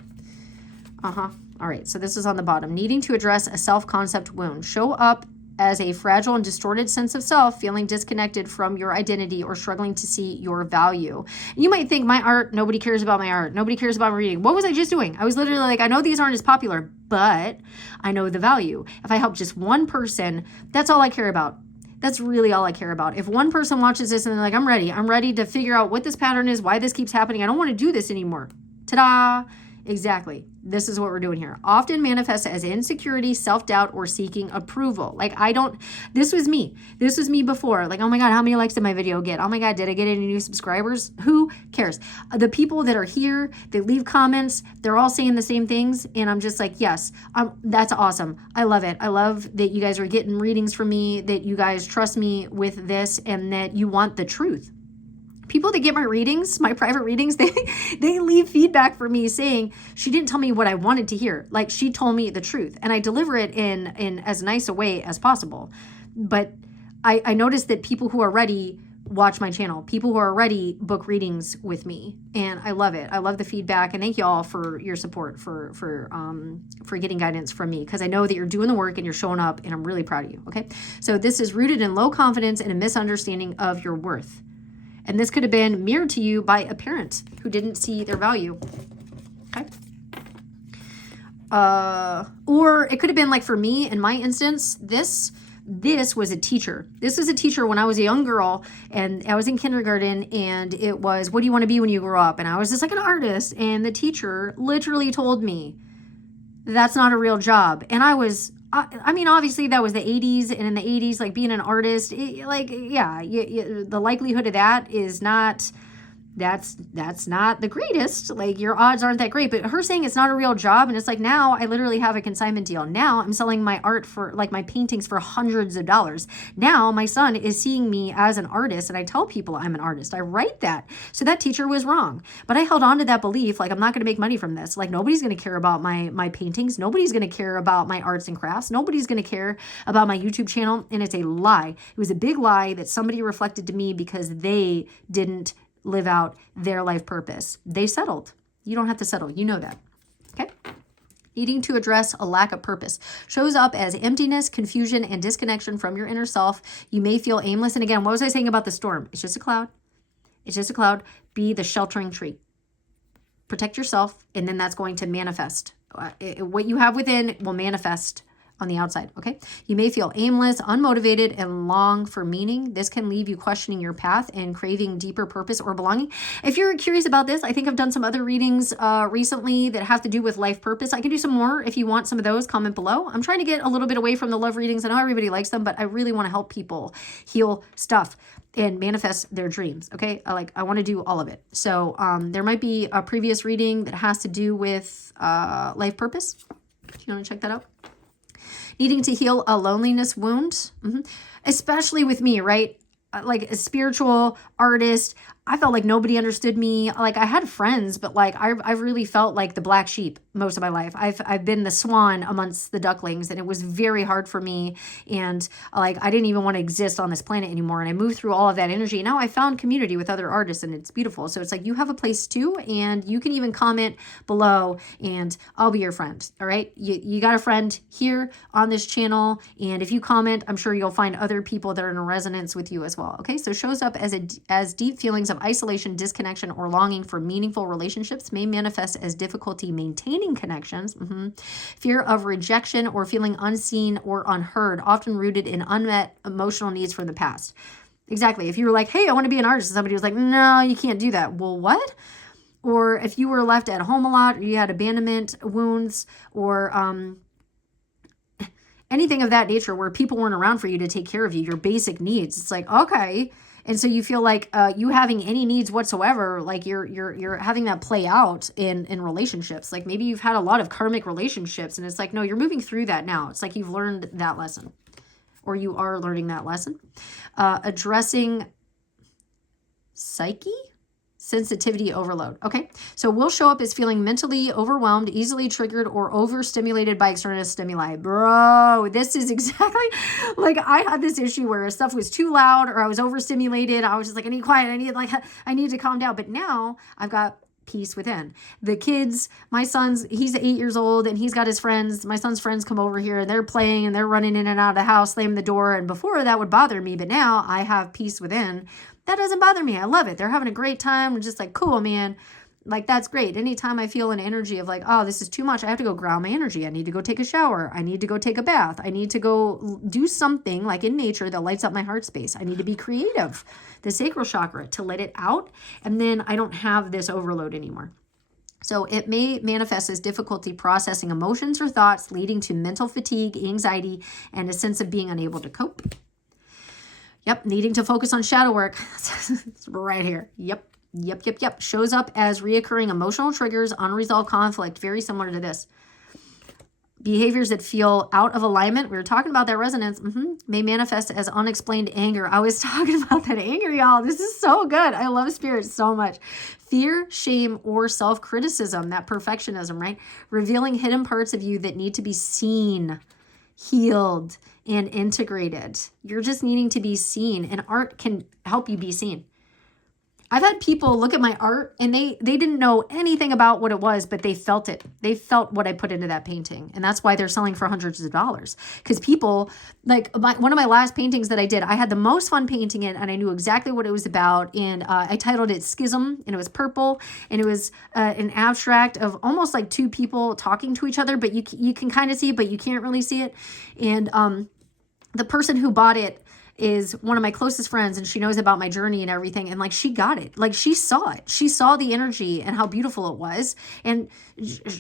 Uh-huh. All right. So this is on the bottom. Needing to address a self-concept wound. Show up as a fragile and distorted sense of self, feeling disconnected from your identity or struggling to see your value. You might think my art, nobody cares about my art. Nobody cares about my reading. What was I just doing? I was literally like, I know these aren't as popular, but I know the value. If I help just one person, that's all I care about. That's really all I care about. If one person watches this and they're like, I'm ready to figure out what this pattern is, why this keeps happening. I don't want to do this anymore. Ta-da! Exactly. This is what we're doing here. Often manifests as insecurity, self-doubt, or seeking approval. Like, this was me. This was me before. Like, oh my God, how many likes did my video get? Oh my God, did I get any new subscribers? Who cares? The people that are here, they leave comments, they're all saying the same things. And I'm just like, yes, that's awesome. I love it. I love that you guys are getting readings from me, that you guys trust me with this, and that you want the truth. People that get my readings, my private readings, they leave feedback for me saying, she didn't tell me what I wanted to hear. Like, she told me the truth, and I deliver it in as nice a way as possible. But I noticed that people who are ready watch my channel. People who are ready book readings with me, and I love it. I love the feedback, and thank you all for your support for getting guidance from me, because I know that you're doing the work and you're showing up, and I'm really proud of you. Okay, so this is rooted in low confidence and a misunderstanding of your worth. And this could have been mirrored to you by a parent who didn't see their value. Okay. Or it could have been like, for me, in my instance, this was a teacher. This was a teacher when I was a young girl, and I was in kindergarten, and it was, what do you want to be when you grow up? And I was just like an artist. And the teacher literally told me, that's not a real job. And I mean, obviously that was the 80s, and in the 80s, like, being an artist, the likelihood of that is not, that's not the greatest. Like, your odds aren't that great. But her saying it's not a real job, and it's like, now I literally have a consignment deal. Now I'm selling my art for, like, my paintings for hundreds of dollars. Now my son is seeing me as an artist, and I tell people I'm an artist. I write that. So that teacher was wrong. But I held on to that belief, like, I'm not going to make money from this. Like, nobody's going to care about my paintings. Nobody's going to care about my arts and crafts. Nobody's going to care about my YouTube channel. And it's a lie. It was a big lie that somebody reflected to me because they didn't live out their life purpose. They settled. You don't have to settle. You know that. Okay? Needing to address a lack of purpose shows up as emptiness, confusion, and disconnection from your inner self. You may feel aimless. And again, what was I saying about the storm? It's just a cloud. It's just a cloud. Be the sheltering tree. Protect yourself, and then that's going to manifest. What you have within will manifest on the outside, okay? You may feel aimless, unmotivated, and long for meaning. This can leave you questioning your path and craving deeper purpose or belonging. If you're curious about this, I think I've done some other readings recently that have to do with life purpose. I can do some more. If you want some of those, comment below. I'm trying to get a little bit away from the love readings. I know everybody likes them, but I really want to help people heal stuff and manifest their dreams, okay? I want to do all of it. So there might be a previous reading that has to do with life purpose. If you want to check that out. Needing to heal a loneliness wound, especially with me, right? Like, a spiritual artist, I felt like nobody understood me. Like, I had friends, but like, I really felt like the black sheep most of my life. I've been the swan amongst the ducklings, and it was very hard for me. And like, I didn't even want to exist on this planet anymore. And I moved through all of that energy. Now I found community with other artists, and it's beautiful. So it's like, you have a place too, and you can even comment below, and I'll be your friend. All right. You got a friend here on this channel. And if you comment, I'm sure you'll find other people that are in resonance with you as well. Okay. So it shows up as deep feelings of isolation, disconnection, or longing for meaningful relationships. May manifest as difficulty maintaining connections. Fear of rejection or feeling unseen or unheard, often rooted in unmet emotional needs from the past. Exactly. If you were like, hey, I want to be an artist, and somebody was like, no, you can't do that. Well, what? Or if you were left at home a lot, or you had abandonment wounds, or anything of that nature where people weren't around for you to take care of you, your basic needs. It's like, okay. And so you feel like you having any needs whatsoever, like you're having that play out in relationships. Like, maybe you've had a lot of karmic relationships, and it's like, no, you're moving through that now. It's like you've learned that lesson, or you are learning that lesson. Addressing psyche sensitivity overload. Okay, so we'll show up as feeling mentally overwhelmed, easily triggered, or overstimulated by external stimuli. Bro, this is exactly like, I had this issue where stuff was too loud, or I was overstimulated. I was just like, I need quiet. I need to calm down. But now I've got peace within. The kids, my son's, he's 8 years old, and he's got his friends. My son's friends come over here, and they're playing, and they're running in and out of the house, slamming the door. And before, that would bother me, but now I have peace within. That doesn't bother me. I love it. They're having a great time. I'm just like, cool, man. Like, that's great. Anytime I feel an energy of like, oh, this is too much, I have to go ground my energy. I need to go take a shower. I need to go take a bath. I need to go do something like in nature that lights up my heart space. I need to be creative, the sacral chakra, to let it out. And then I don't have this overload anymore. So it may manifest as difficulty processing emotions or thoughts, leading to mental fatigue, anxiety, and a sense of being unable to cope. Yep, needing to focus on shadow work. It's right here. Yep. Shows up as reoccurring emotional triggers, unresolved conflict, very similar to this. Behaviors that feel out of alignment, we were talking about that resonance, may manifest as unexplained anger. I was talking about that anger, y'all. This is so good. I love spirit so much. Fear, shame, or self-criticism, that perfectionism, right? Revealing hidden parts of you that need to be seen, healed, and integrated. You're just needing to be seen, and art can help you be seen. I've had people look at my art and they didn't know anything about what it was, but they felt it. They felt what I put into that painting. And that's why they're selling for hundreds of dollars. Because people, like one of my last paintings that I did, I had the most fun painting it and I knew exactly what it was about. And I titled it Schism, and it was purple, and it was an abstract of almost like two people talking to each other, but you can kind of see it, but you can't really see it. And the person who bought it is one of my closest friends, and she knows about my journey and everything. And like, she got it. Like, she saw it. She saw the energy and how beautiful it was. And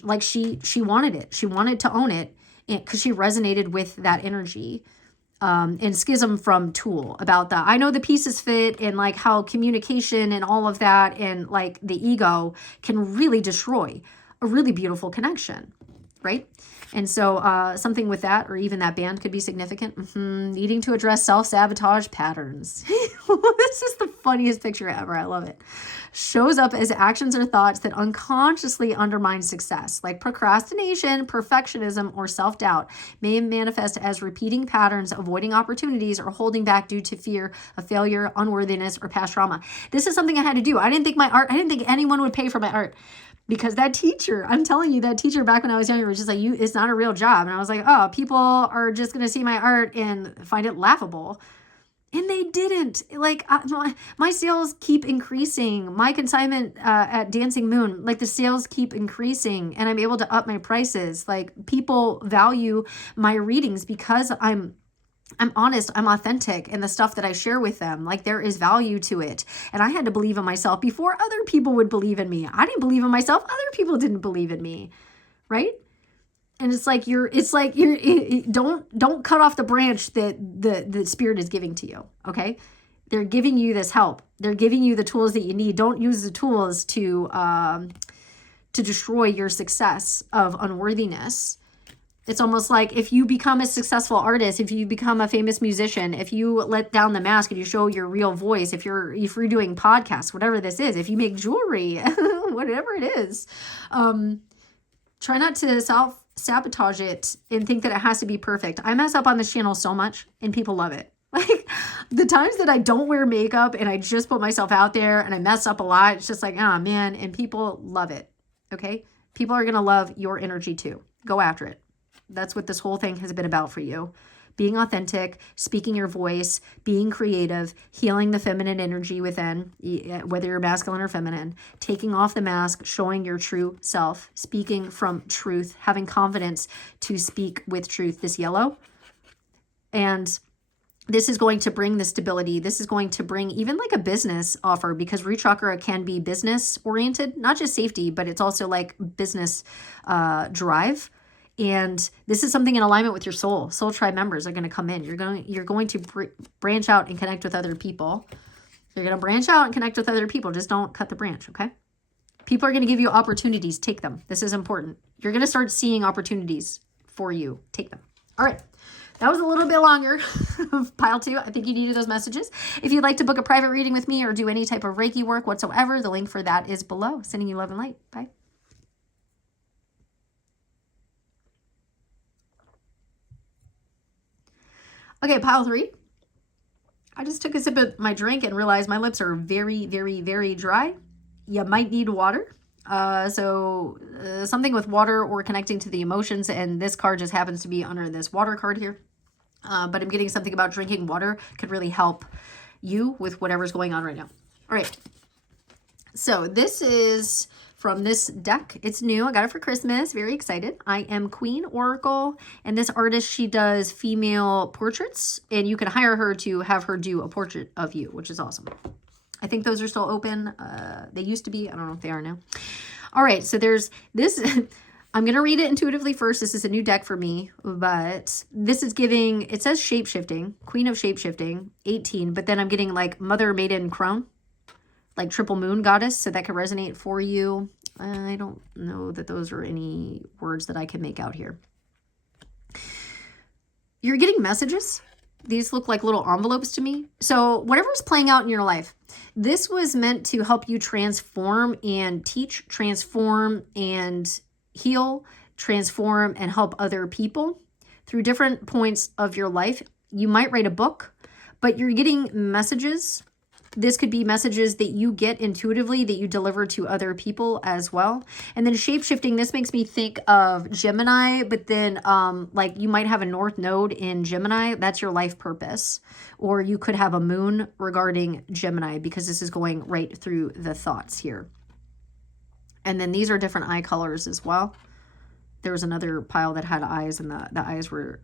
like, she wanted it. She wanted to own it because she resonated with that energy. And Schism from Tool, about that. I know the pieces fit, and like how communication and all of that and like the ego can really destroy a really beautiful connection, right? And so something with that, or even that band, could be significant. Needing to address self-sabotage patterns. This is the funniest picture ever. I love it. Shows up as actions or thoughts that unconsciously undermine success, like procrastination, perfectionism, or self-doubt. May manifest as repeating patterns, avoiding opportunities, or holding back due to fear of failure, unworthiness, or past trauma. This is something I had to do. I didn't think anyone would pay for my art. Because that teacher, I'm telling you, that teacher back when I was younger was just like, it's not a real job. And I was like, oh, people are just going to see my art and find it laughable. And they didn't. Like, my sales keep increasing. My consignment at Dancing Moon, like, the sales keep increasing, and I'm able to up my prices. Like, people value my readings because I'm honest, I'm authentic in the stuff that I share with them. Like, there is value to it. And I had to believe in myself before other people would believe in me. I didn't believe in myself. Other people didn't believe in me. Right? And it's like don't cut off the branch that the spirit is giving to you. Okay? They're giving you this help. They're giving you the tools that you need. Don't use the tools to destroy your success of unworthiness. It's almost like if you become a successful artist, if you become a famous musician, if you let down the mask and you show your real voice, if you're doing podcasts, whatever this is, if you make jewelry, whatever it is, try not to self-sabotage it and think that it has to be perfect. I mess up on this channel so much and people love it. Like, the times that I don't wear makeup and I just put myself out there and I mess up a lot, it's just like, oh man, and people love it. Okay? People are going to love your energy too. Go after it. That's what this whole thing has been about for you. Being authentic, speaking your voice, being creative, healing the feminine energy within, whether you're masculine or feminine, taking off the mask, showing your true self, speaking from truth, having confidence to speak with truth, this yellow. And this is going to bring the stability. This is going to bring even like a business offer, because root chakra can be business oriented, not just safety, but it's also like business drive. And this is something in alignment with your soul. Soul tribe members are going to come in. You're going to branch out and connect with other people. You're going to branch out and connect with other people. Just don't cut the branch, okay? People are going to give you opportunities. Take them. This is important. You're going to start seeing opportunities for you. Take them. All right. That was a little bit longer of pile 2. I think you needed those messages. If you'd like to book a private reading with me or do any type of Reiki work whatsoever, the link for that is below. Sending you love and light. Bye. Okay, pile 3. I just took a sip of my drink and realized my lips are very, very, very dry. You might need water. So something with water or connecting to the emotions, and this card just happens to be under this water card here. But I'm getting something about drinking water could really help you with whatever's going on right now. All right. So this is from this deck. It's new. I got it for Christmas. Very excited. I am Queen Oracle, and this artist, she does female portraits, and you can hire her to have her do a portrait of you, which is awesome. I think those are still open. They used to be. I don't know if they are now. All right, so there's this. I'm going to read it intuitively first. This is a new deck for me, but this is giving, it says shape-shifting, Queen of Shape-Shifting, 18, but then I'm getting like Mother, Maiden, Crone, like triple moon goddess, so that could resonate for you. I don't know that those are any words that I can make out here. You're getting messages. These look like little envelopes to me. So whatever's playing out in your life, this was meant to help you transform and teach, transform and heal, transform and help other people through different points of your life. You might write a book, but you're getting messages. This could be messages that you get intuitively that you deliver to other people as well. And then shape-shifting, this makes me think of Gemini, but then like you might have a North Node in Gemini. That's your life purpose. Or you could have a moon regarding Gemini, because this is going right through the thoughts here. And then these are different eye colors as well. There was another pile that had eyes, and the eyes were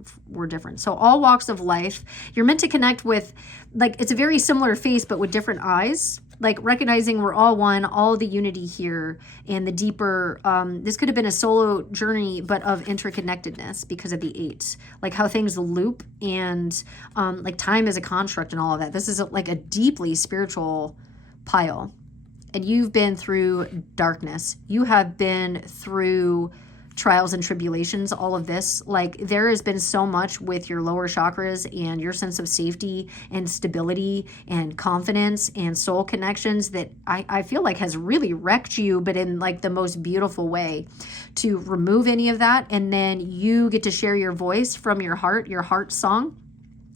different. So all walks of life, you're meant to connect with, like, it's a very similar face, but with different eyes, like recognizing we're all one, all the unity here, and the deeper, this could have been a solo journey, but of interconnectedness because of the 8, like how things loop, and like time is a construct and all of that. This is like a deeply spiritual pile. And you've been through darkness. You have been through trials and tribulations, all of this. Like, there has been so much with your lower chakras and your sense of safety and stability and confidence and soul connections that I feel like has really wrecked you, but in like the most beautiful way, to remove any of that. And then you get to share your voice from your heart song.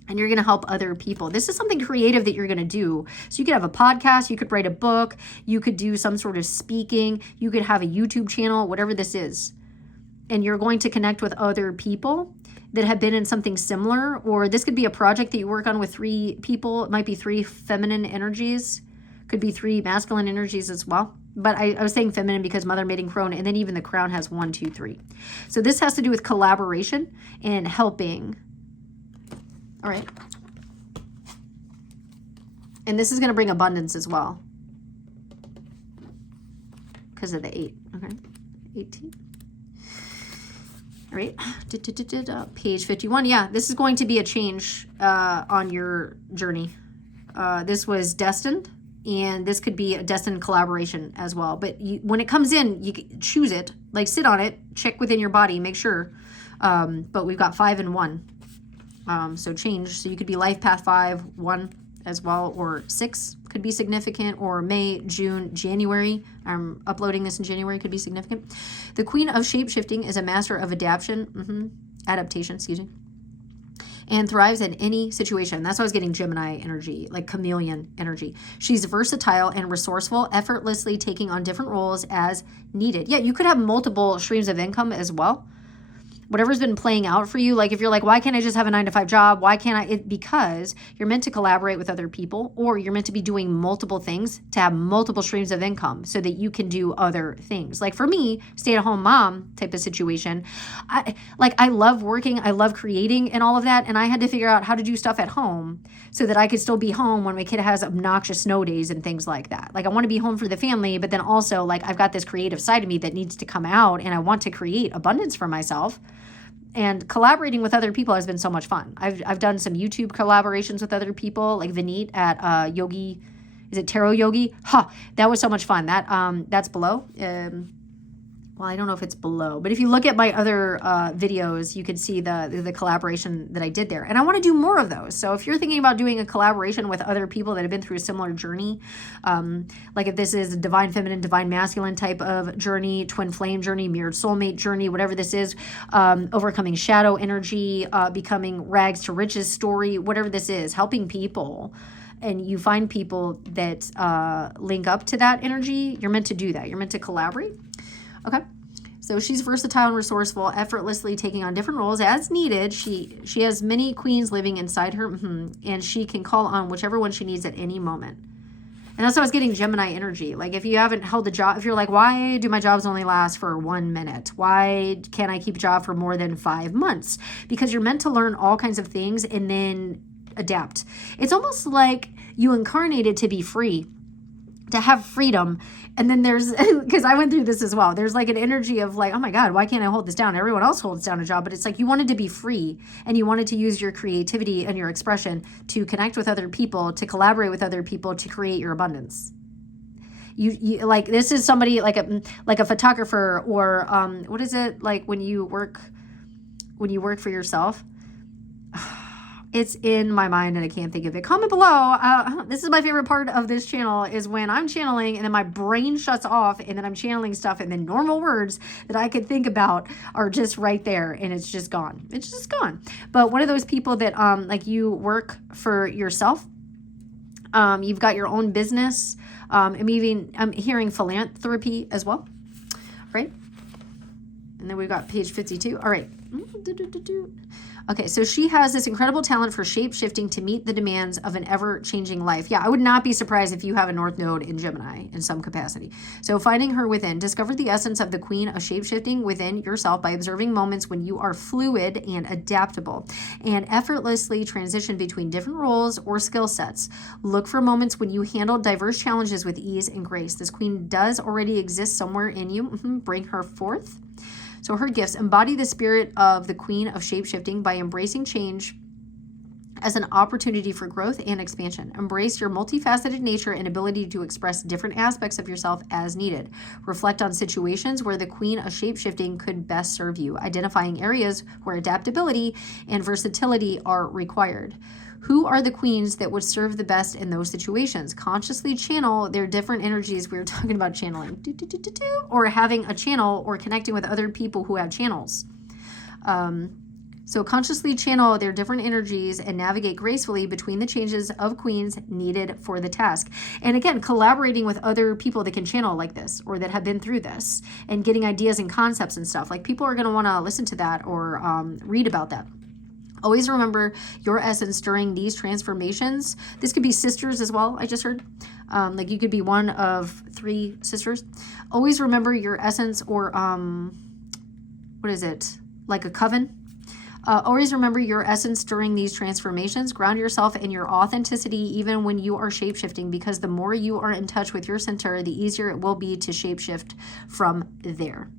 And you're going to help other people. This is something creative that you're going to do. So you could have a podcast, you could write a book, you could do some sort of speaking, you could have a YouTube channel, whatever this is. And you're going to connect with other people that have been in something similar. Or this could be a project that you work on with 3 people. It might be 3 feminine energies. Could be 3 masculine energies as well. But I was saying feminine because Mother, Maiden, Crone, and then even the crown has 1, 2, 3. So this has to do with collaboration and helping. All right. And this is going to bring abundance as well, because of the 8. Okay. 18. All right. Page 51. Yeah, this is going to be a change on your journey. This was destined, and this could be a destined collaboration as well. But when it comes in, you choose it, like sit on it, check within your body, make sure. But we've got 5 and 1. So change. So you could be life path 5, 1 as well, or 6 could be significant, or May, June, January. I'm uploading this in January, could be significant. The Queen of Shape-Shifting is a master of adaptation, excuse me, and thrives in any situation. That's why I was getting Gemini energy, like chameleon energy. She's versatile and resourceful, effortlessly taking on different roles as needed. Yeah, you could have multiple streams of income as well. Whatever's been playing out for you, like if you're like, why can't I just have a 9-to-5 job? Why can't I? Because you're meant to collaborate with other people, or you're meant to be doing multiple things to have multiple streams of income so that you can do other things. Like for me, stay-at-home mom type of situation, I love working, I love creating and all of that, and I had to figure out how to do stuff at home so that I could still be home when my kid has obnoxious snow days and things like that. Like I want to be home for the family, but then also like I've got this creative side of me that needs to come out, and I want to create abundance for myself. And collaborating with other people has been so much fun. I've done some YouTube collaborations with other people, like Vineet at Yogi, is it Tarot Yogi? That was so much fun. That's below. Well, I don't know if it's below, but if you look at my other videos, you can see the collaboration that I did there. And I want to do more of those. So if you're thinking about doing a collaboration with other people that have been through a similar journey, like if this is a divine feminine, divine masculine type of journey, twin flame journey, mirrored soulmate journey, whatever this is, overcoming shadow energy, becoming rags to riches story, whatever this is, helping people, and you find people that link up to that energy, you're meant to do that. You're meant to collaborate. Okay, so she's versatile and resourceful, effortlessly taking on different roles as needed. She has many queens living inside her, and she can call on whichever one she needs at any moment. And that's why I was getting Gemini energy. Like if you haven't held a job, if you're like, why do my jobs only last for 1 minute? Why can't I keep a job for more than 5 months? Because you're meant to learn all kinds of things and then adapt. It's almost like you incarnated to be free. to have freedom. And then there's, because I went through this as well, there's like an energy of like, oh my God, why can't I hold this down? Everyone else holds down a job. But it's like you wanted to be free, and you wanted to use your creativity and your expression to connect with other people, to collaborate with other people, to create your abundance. You like, this is somebody like a photographer, or what is it, like when you work for yourself? It's in my mind and I can't think of it. Comment below. This is my favorite part of this channel, is when I'm channeling and then my brain shuts off and then I'm channeling stuff, and then normal words that I could think about are just right there and it's just gone. It's just gone. But one of those people that like you work for yourself, you've got your own business. I'm hearing philanthropy as well, right? And then we've got page 52. All right. Okay, so she has this incredible talent for shape-shifting to meet the demands of an ever-changing life. Yeah, I would not be surprised if you have a North Node in Gemini in some capacity. So finding her within, discover the essence of the queen of shape-shifting within yourself by observing moments when you are fluid and adaptable and effortlessly transition between different roles or skill sets. Look for moments when you handle diverse challenges with ease and grace. This queen does already exist somewhere in you. Bring her forth. So her gifts: embody the spirit of the queen of shape-shifting by embracing change as an opportunity for growth and expansion. Embrace your multifaceted nature and ability to express different aspects of yourself as needed. Reflect on situations where the queen of shape-shifting could best serve you, identifying areas where adaptability and versatility are required. Who are the queens that would serve the best in those situations? Consciously channel their different energies. We were talking about channeling. Or having a channel, or connecting with other people who have channels. So consciously channel their different energies and navigate gracefully between the changes of queens needed for the task. And again, collaborating with other people that can channel like this, or that have been through this, and getting ideas and concepts and stuff. Like, people are going to want to listen to that or read about that. Always remember your essence during these transformations. This could be sisters as well, I just heard. Like, you could be one of 3 sisters. Always remember your essence, or what is it? Like a coven. Always remember your essence during these transformations. Ground yourself in your authenticity even when you are shapeshifting, because the more you are in touch with your center, the easier it will be to shapeshift from there.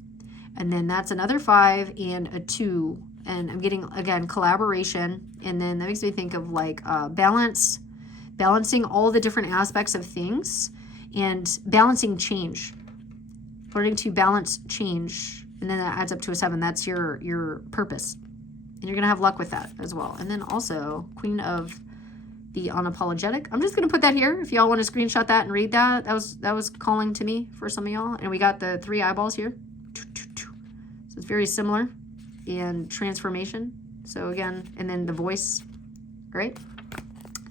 And then that's another 5 and a 2. And I'm getting, again, collaboration. And then that makes me think of like balancing all the different aspects of things, and balancing change. Learning to balance change. And then that adds up to a 7. That's your purpose. And you're going to have luck with that as well. And then also Queen of the Unapologetic. I'm just going to put that here if y'all want to screenshot that and read that. That was calling to me for some of y'all. And we got the 3 eyeballs here. So it's very similar in transformation. So again, and then the voice. Great.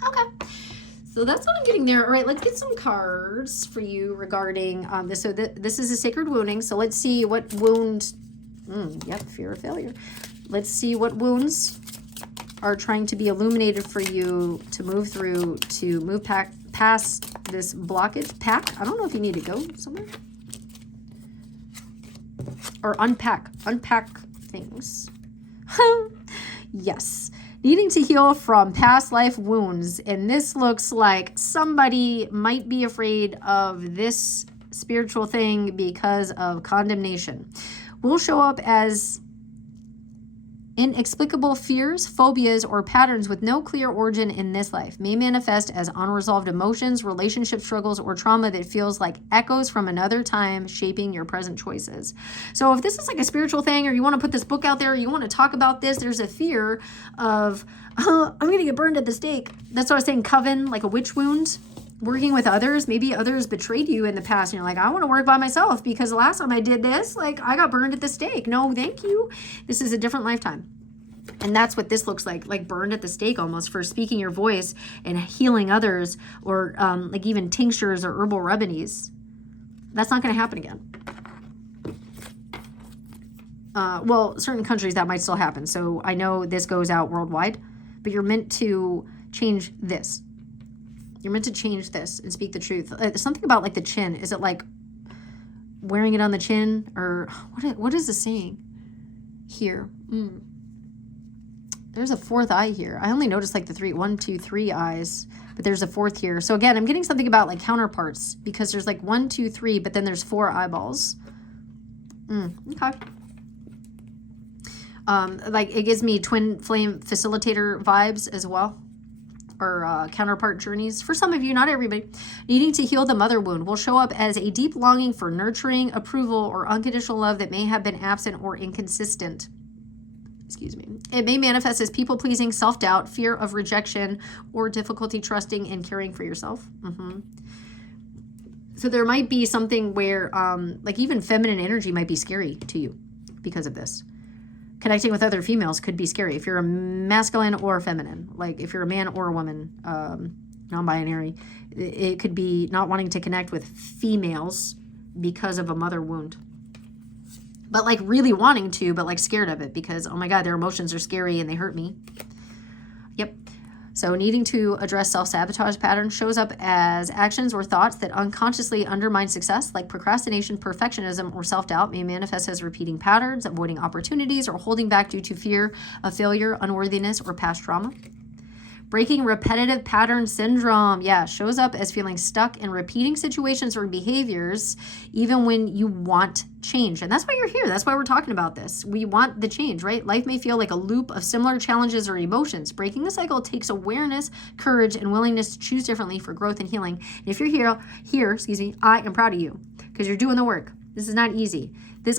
Okay. So that's what I'm getting there. All right, let's get some cards for you regarding this. So this is a sacred wounding. So let's see what wound. Yep, fear of failure. Let's see what wounds are trying to be illuminated for you to move through, to move past this blockage. I don't know if you need to go somewhere. Or unpack things. Yes. Needing to heal from past life wounds. And this looks like somebody might be afraid of this spiritual thing because of condemnation. Will show up as inexplicable fears, phobias, or patterns with no clear origin in this life. May manifest as unresolved emotions, relationship struggles, or trauma that feels like echoes from another time shaping your present choices. So if this is like a spiritual thing, or you want to put this book out there, or you want to talk about this, there's a fear of, I'm going to get burned at the stake. That's what I was saying, coven, like a witch wound. Working with others, maybe others betrayed you in the past, and you're like, I want to work by myself because the last time I did this, like, I got burned at the stake. No, thank you. This is a different lifetime. And that's what this looks like burned at the stake almost, for speaking your voice and healing others, or like even tinctures or herbal remedies. That's not going to happen again. Well, certain countries that might still happen. So I know this goes out worldwide, but you're meant to change this. You're meant to change this and speak the truth. Something about like the chin. Is it like wearing it on the chin, or what is the saying here? There's a fourth eye here. I only noticed like the 3, 1, 2, 3 eyes, but there's a fourth here. So again, I'm getting something about like counterparts because there's like 1, 2, 3, but then there's 4 eyeballs. Okay. Like it gives me twin flame facilitator vibes as well, or counterpart journeys. For some of you, not everybody. Needing to heal the mother wound will show up as a deep longing for nurturing, approval, or unconditional love that may have been absent or inconsistent. Excuse me. It may manifest as people-pleasing, self-doubt, fear of rejection, or difficulty trusting and caring for yourself. So there might be something where, like even feminine energy might be scary to you because of this. Connecting with other females could be scary if you're a masculine or feminine. Like if you're a man or a woman, non-binary, it could be not wanting to connect with females because of a mother wound. But like really wanting to, but like scared of it because, oh my God, their emotions are scary and they hurt me. Yep. So needing to address self-sabotage patterns shows up as actions or thoughts that unconsciously undermine success, like procrastination, perfectionism, or self-doubt may manifest as repeating patterns, avoiding opportunities, or holding back due to fear of failure, unworthiness, or past trauma. Breaking repetitive pattern syndrome, shows up as feeling stuck in repeating situations or behaviors even when you want change. And that's why you're here. That's why we're talking about this. We want the change, right? Life may feel like a loop of similar challenges or emotions. Breaking the cycle takes awareness, courage, and willingness to choose differently for growth and healing. And if you're here, I am proud of you because you're doing the work. This is not easy.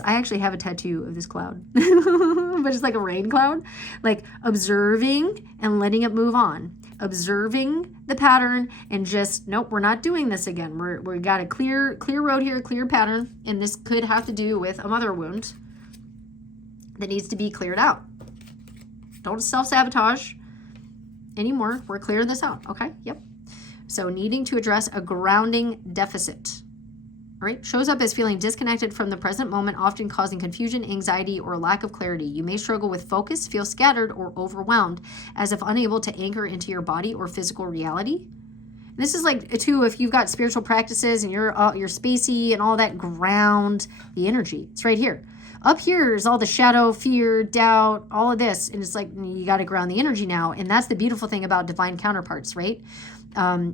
I actually have a tattoo of this cloud, but it's like a rain cloud, like observing and letting it move on, observing the pattern and just, nope, we're not doing this again. We got a clear road here, clear pattern. And this could have to do with a mother wound that needs to be cleared out. Don't self-sabotage anymore. We're clearing this out. Okay. Yep. So needing to address a grounding deficit. Right? Shows up as feeling disconnected from the present moment, often causing confusion, anxiety, or lack of clarity. You may struggle with focus, feel scattered or overwhelmed, as if unable to anchor into your body or physical reality. And this is like, too, if you've got spiritual practices and you're spacey and all that, ground the energy. It's right here. Up here is all the shadow, fear, doubt, all of this. And it's like, you got to ground the energy now. And that's the beautiful thing about divine counterparts, right?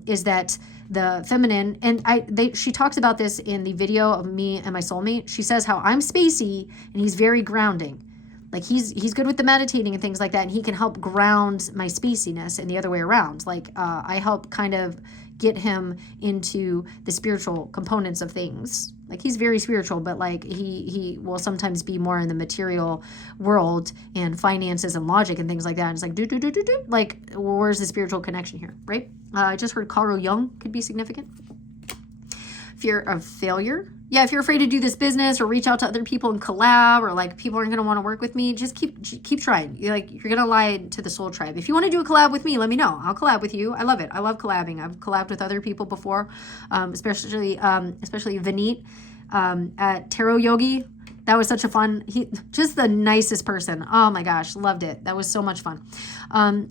Is that the feminine, and she talks about this in the video of me and my soulmate. She says how I'm spacey and he's very grounding. Like he's good with the meditating and things like that, and he can help ground my spaciness, and the other way around. Like I help kind of get him into the spiritual components of things. Like he's very spiritual, but like he will sometimes be more in the material world and finances and logic and things like that. And it's like like where's the spiritual connection here, right? I just heard Carl Jung could be significant. Fear of failure. Yeah, if you're afraid to do this business or reach out to other people and collab, or like people aren't going to want to work with me, just keep trying. You're going to lie to the soul tribe. If you want to do a collab with me, let me know. I'll collab with you. I love it. I love collabing. I've collabed with other people before, especially Vineet at Tarot Yogi. That was such a fun, just the nicest person. Oh my gosh, loved it. That was so much fun.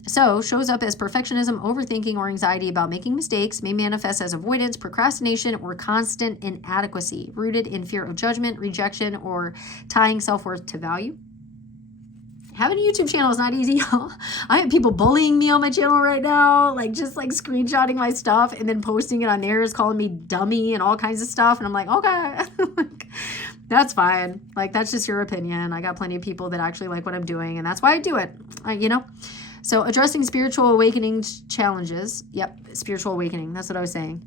So shows up as perfectionism, overthinking, or anxiety about making mistakes, may manifest as avoidance, procrastination, or constant inadequacy, rooted in fear of judgment, rejection, or tying self-worth to value. Having a YouTube channel is not easy. I have people bullying me on my channel right now, like just like screenshotting my stuff and then posting it on theirs, calling me dummy and all kinds of stuff. And I'm like, okay, that's fine. Like, that's just your opinion. I got plenty of people that actually like what I'm doing, and that's why I do it, So addressing spiritual awakening challenges. Yep, spiritual awakening. That's what I was saying.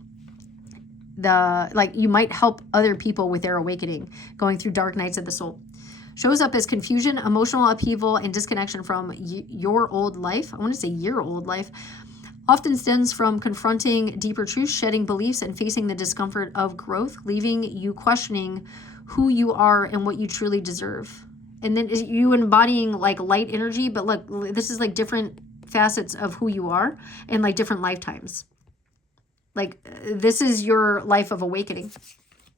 You might help other people with their awakening, going through dark nights of the soul. Shows up as confusion, emotional upheaval, and disconnection from your old life. I want to say your old life. Often stems from confronting deeper truths, shedding beliefs, and facing the discomfort of growth, leaving you questioning who you are and what you truly deserve. And then you embodying like light energy, but look, this is like different facets of who you are and like different lifetimes. Like this is your life of awakening.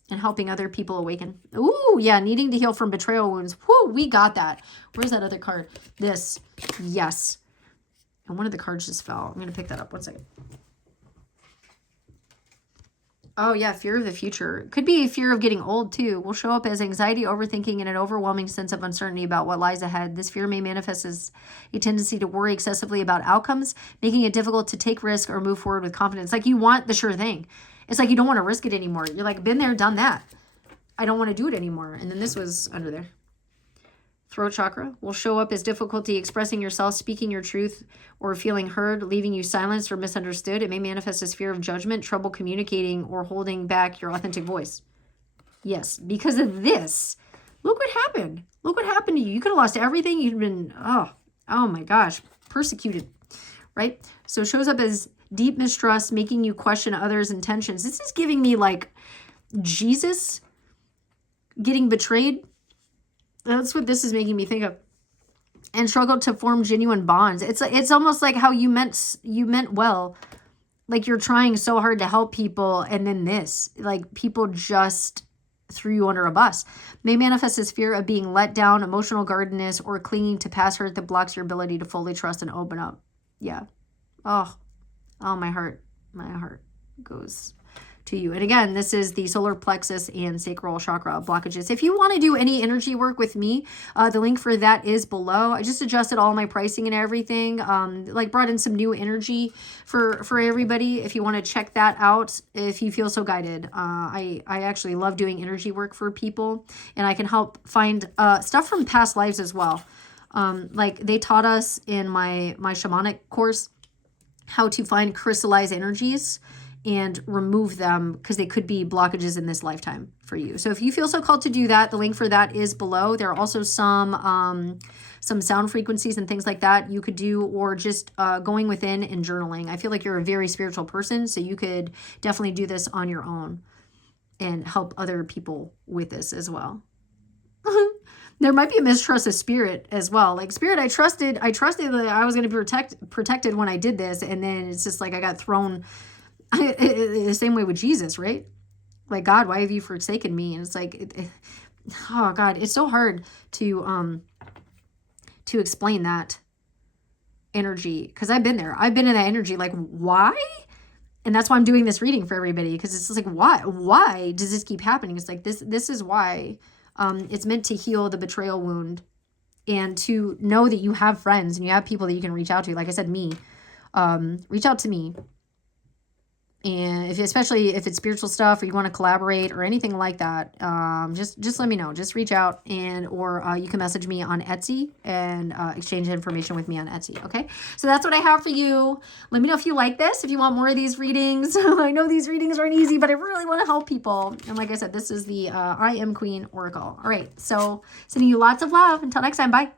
And helping other people awaken. Ooh, yeah, needing to heal from betrayal wounds. Whoo, we got that. Where's that other card? This. Yes. And one of the cards just fell. I'm going to pick that up. 1 second. Oh, yeah, fear of the future. Could be fear of getting old, too. Will show up as anxiety, overthinking, and an overwhelming sense of uncertainty about what lies ahead. This fear may manifest as a tendency to worry excessively about outcomes, making it difficult to take risk or move forward with confidence. Like, you want the sure thing. It's like you don't want to risk it anymore. You're like, been there, done that. I don't want to do it anymore. And then this was under there. Throat chakra will show up as difficulty expressing yourself, speaking your truth, or feeling heard, leaving you silenced or misunderstood. It may manifest as fear of judgment, trouble communicating, or holding back your authentic voice. Yes, because of this, look what happened. Look what happened to you. You could have lost everything. You'd been, oh my gosh, persecuted, right? So it shows up as deep mistrust, making you question others' intentions. This is giving me like Jesus getting betrayed. That's what this is making me think of. And struggle to form genuine bonds. It's almost like how you meant well. Like you're trying so hard to help people, and then this, like people just threw you under a bus. May manifest as fear of being let down, emotional guardedness, or clinging to past hurt that blocks your ability to fully trust and open up. Yeah. Oh, my heart goes to you. And again, this is the solar plexus and sacral chakra blockages. If you want to do any energy work with me, the link for that is below. I just adjusted all my pricing and everything, like brought in some new energy for everybody. If you want to check that out, if you feel so guided, I actually love doing energy work for people, and I can help find stuff from past lives as well. Like they taught us in my shamanic course how to find crystallized energies and remove them because they could be blockages in this lifetime for you. So if you feel so called to do that, the link for that is below. There are also some sound frequencies and things like that you could do, or just going within and journaling. I feel like you're a very spiritual person, so you could definitely do this on your own and help other people with this as well. There might be a mistrust of spirit as well. Like spirit, I trusted that I was going to be protected when I did this, and then it's just like I got thrown the same way with Jesus, right? Like, God, why have you forsaken me? And it's like, oh God, it's so hard to explain that energy, because I've been there. I've been in that energy. Like, why? And that's why I'm doing this reading for everybody, because it's just like, why does this keep happening? It's like this is why. It's meant to heal the betrayal wound, and to know that you have friends and you have people that you can reach out to. Like I said, reach out to me. And especially if it's spiritual stuff, or you want to collaborate or anything like that, just let me know. Just reach out, or you can message me on Etsy and exchange information with me on Etsy. Okay, so that's what I have for you. Let me know if you like this. If you want more of these readings, I know these readings aren't easy, but I really want to help people. And like I said, this is the I Am Queen Oracle. All right, so sending you lots of love. Until next time, bye.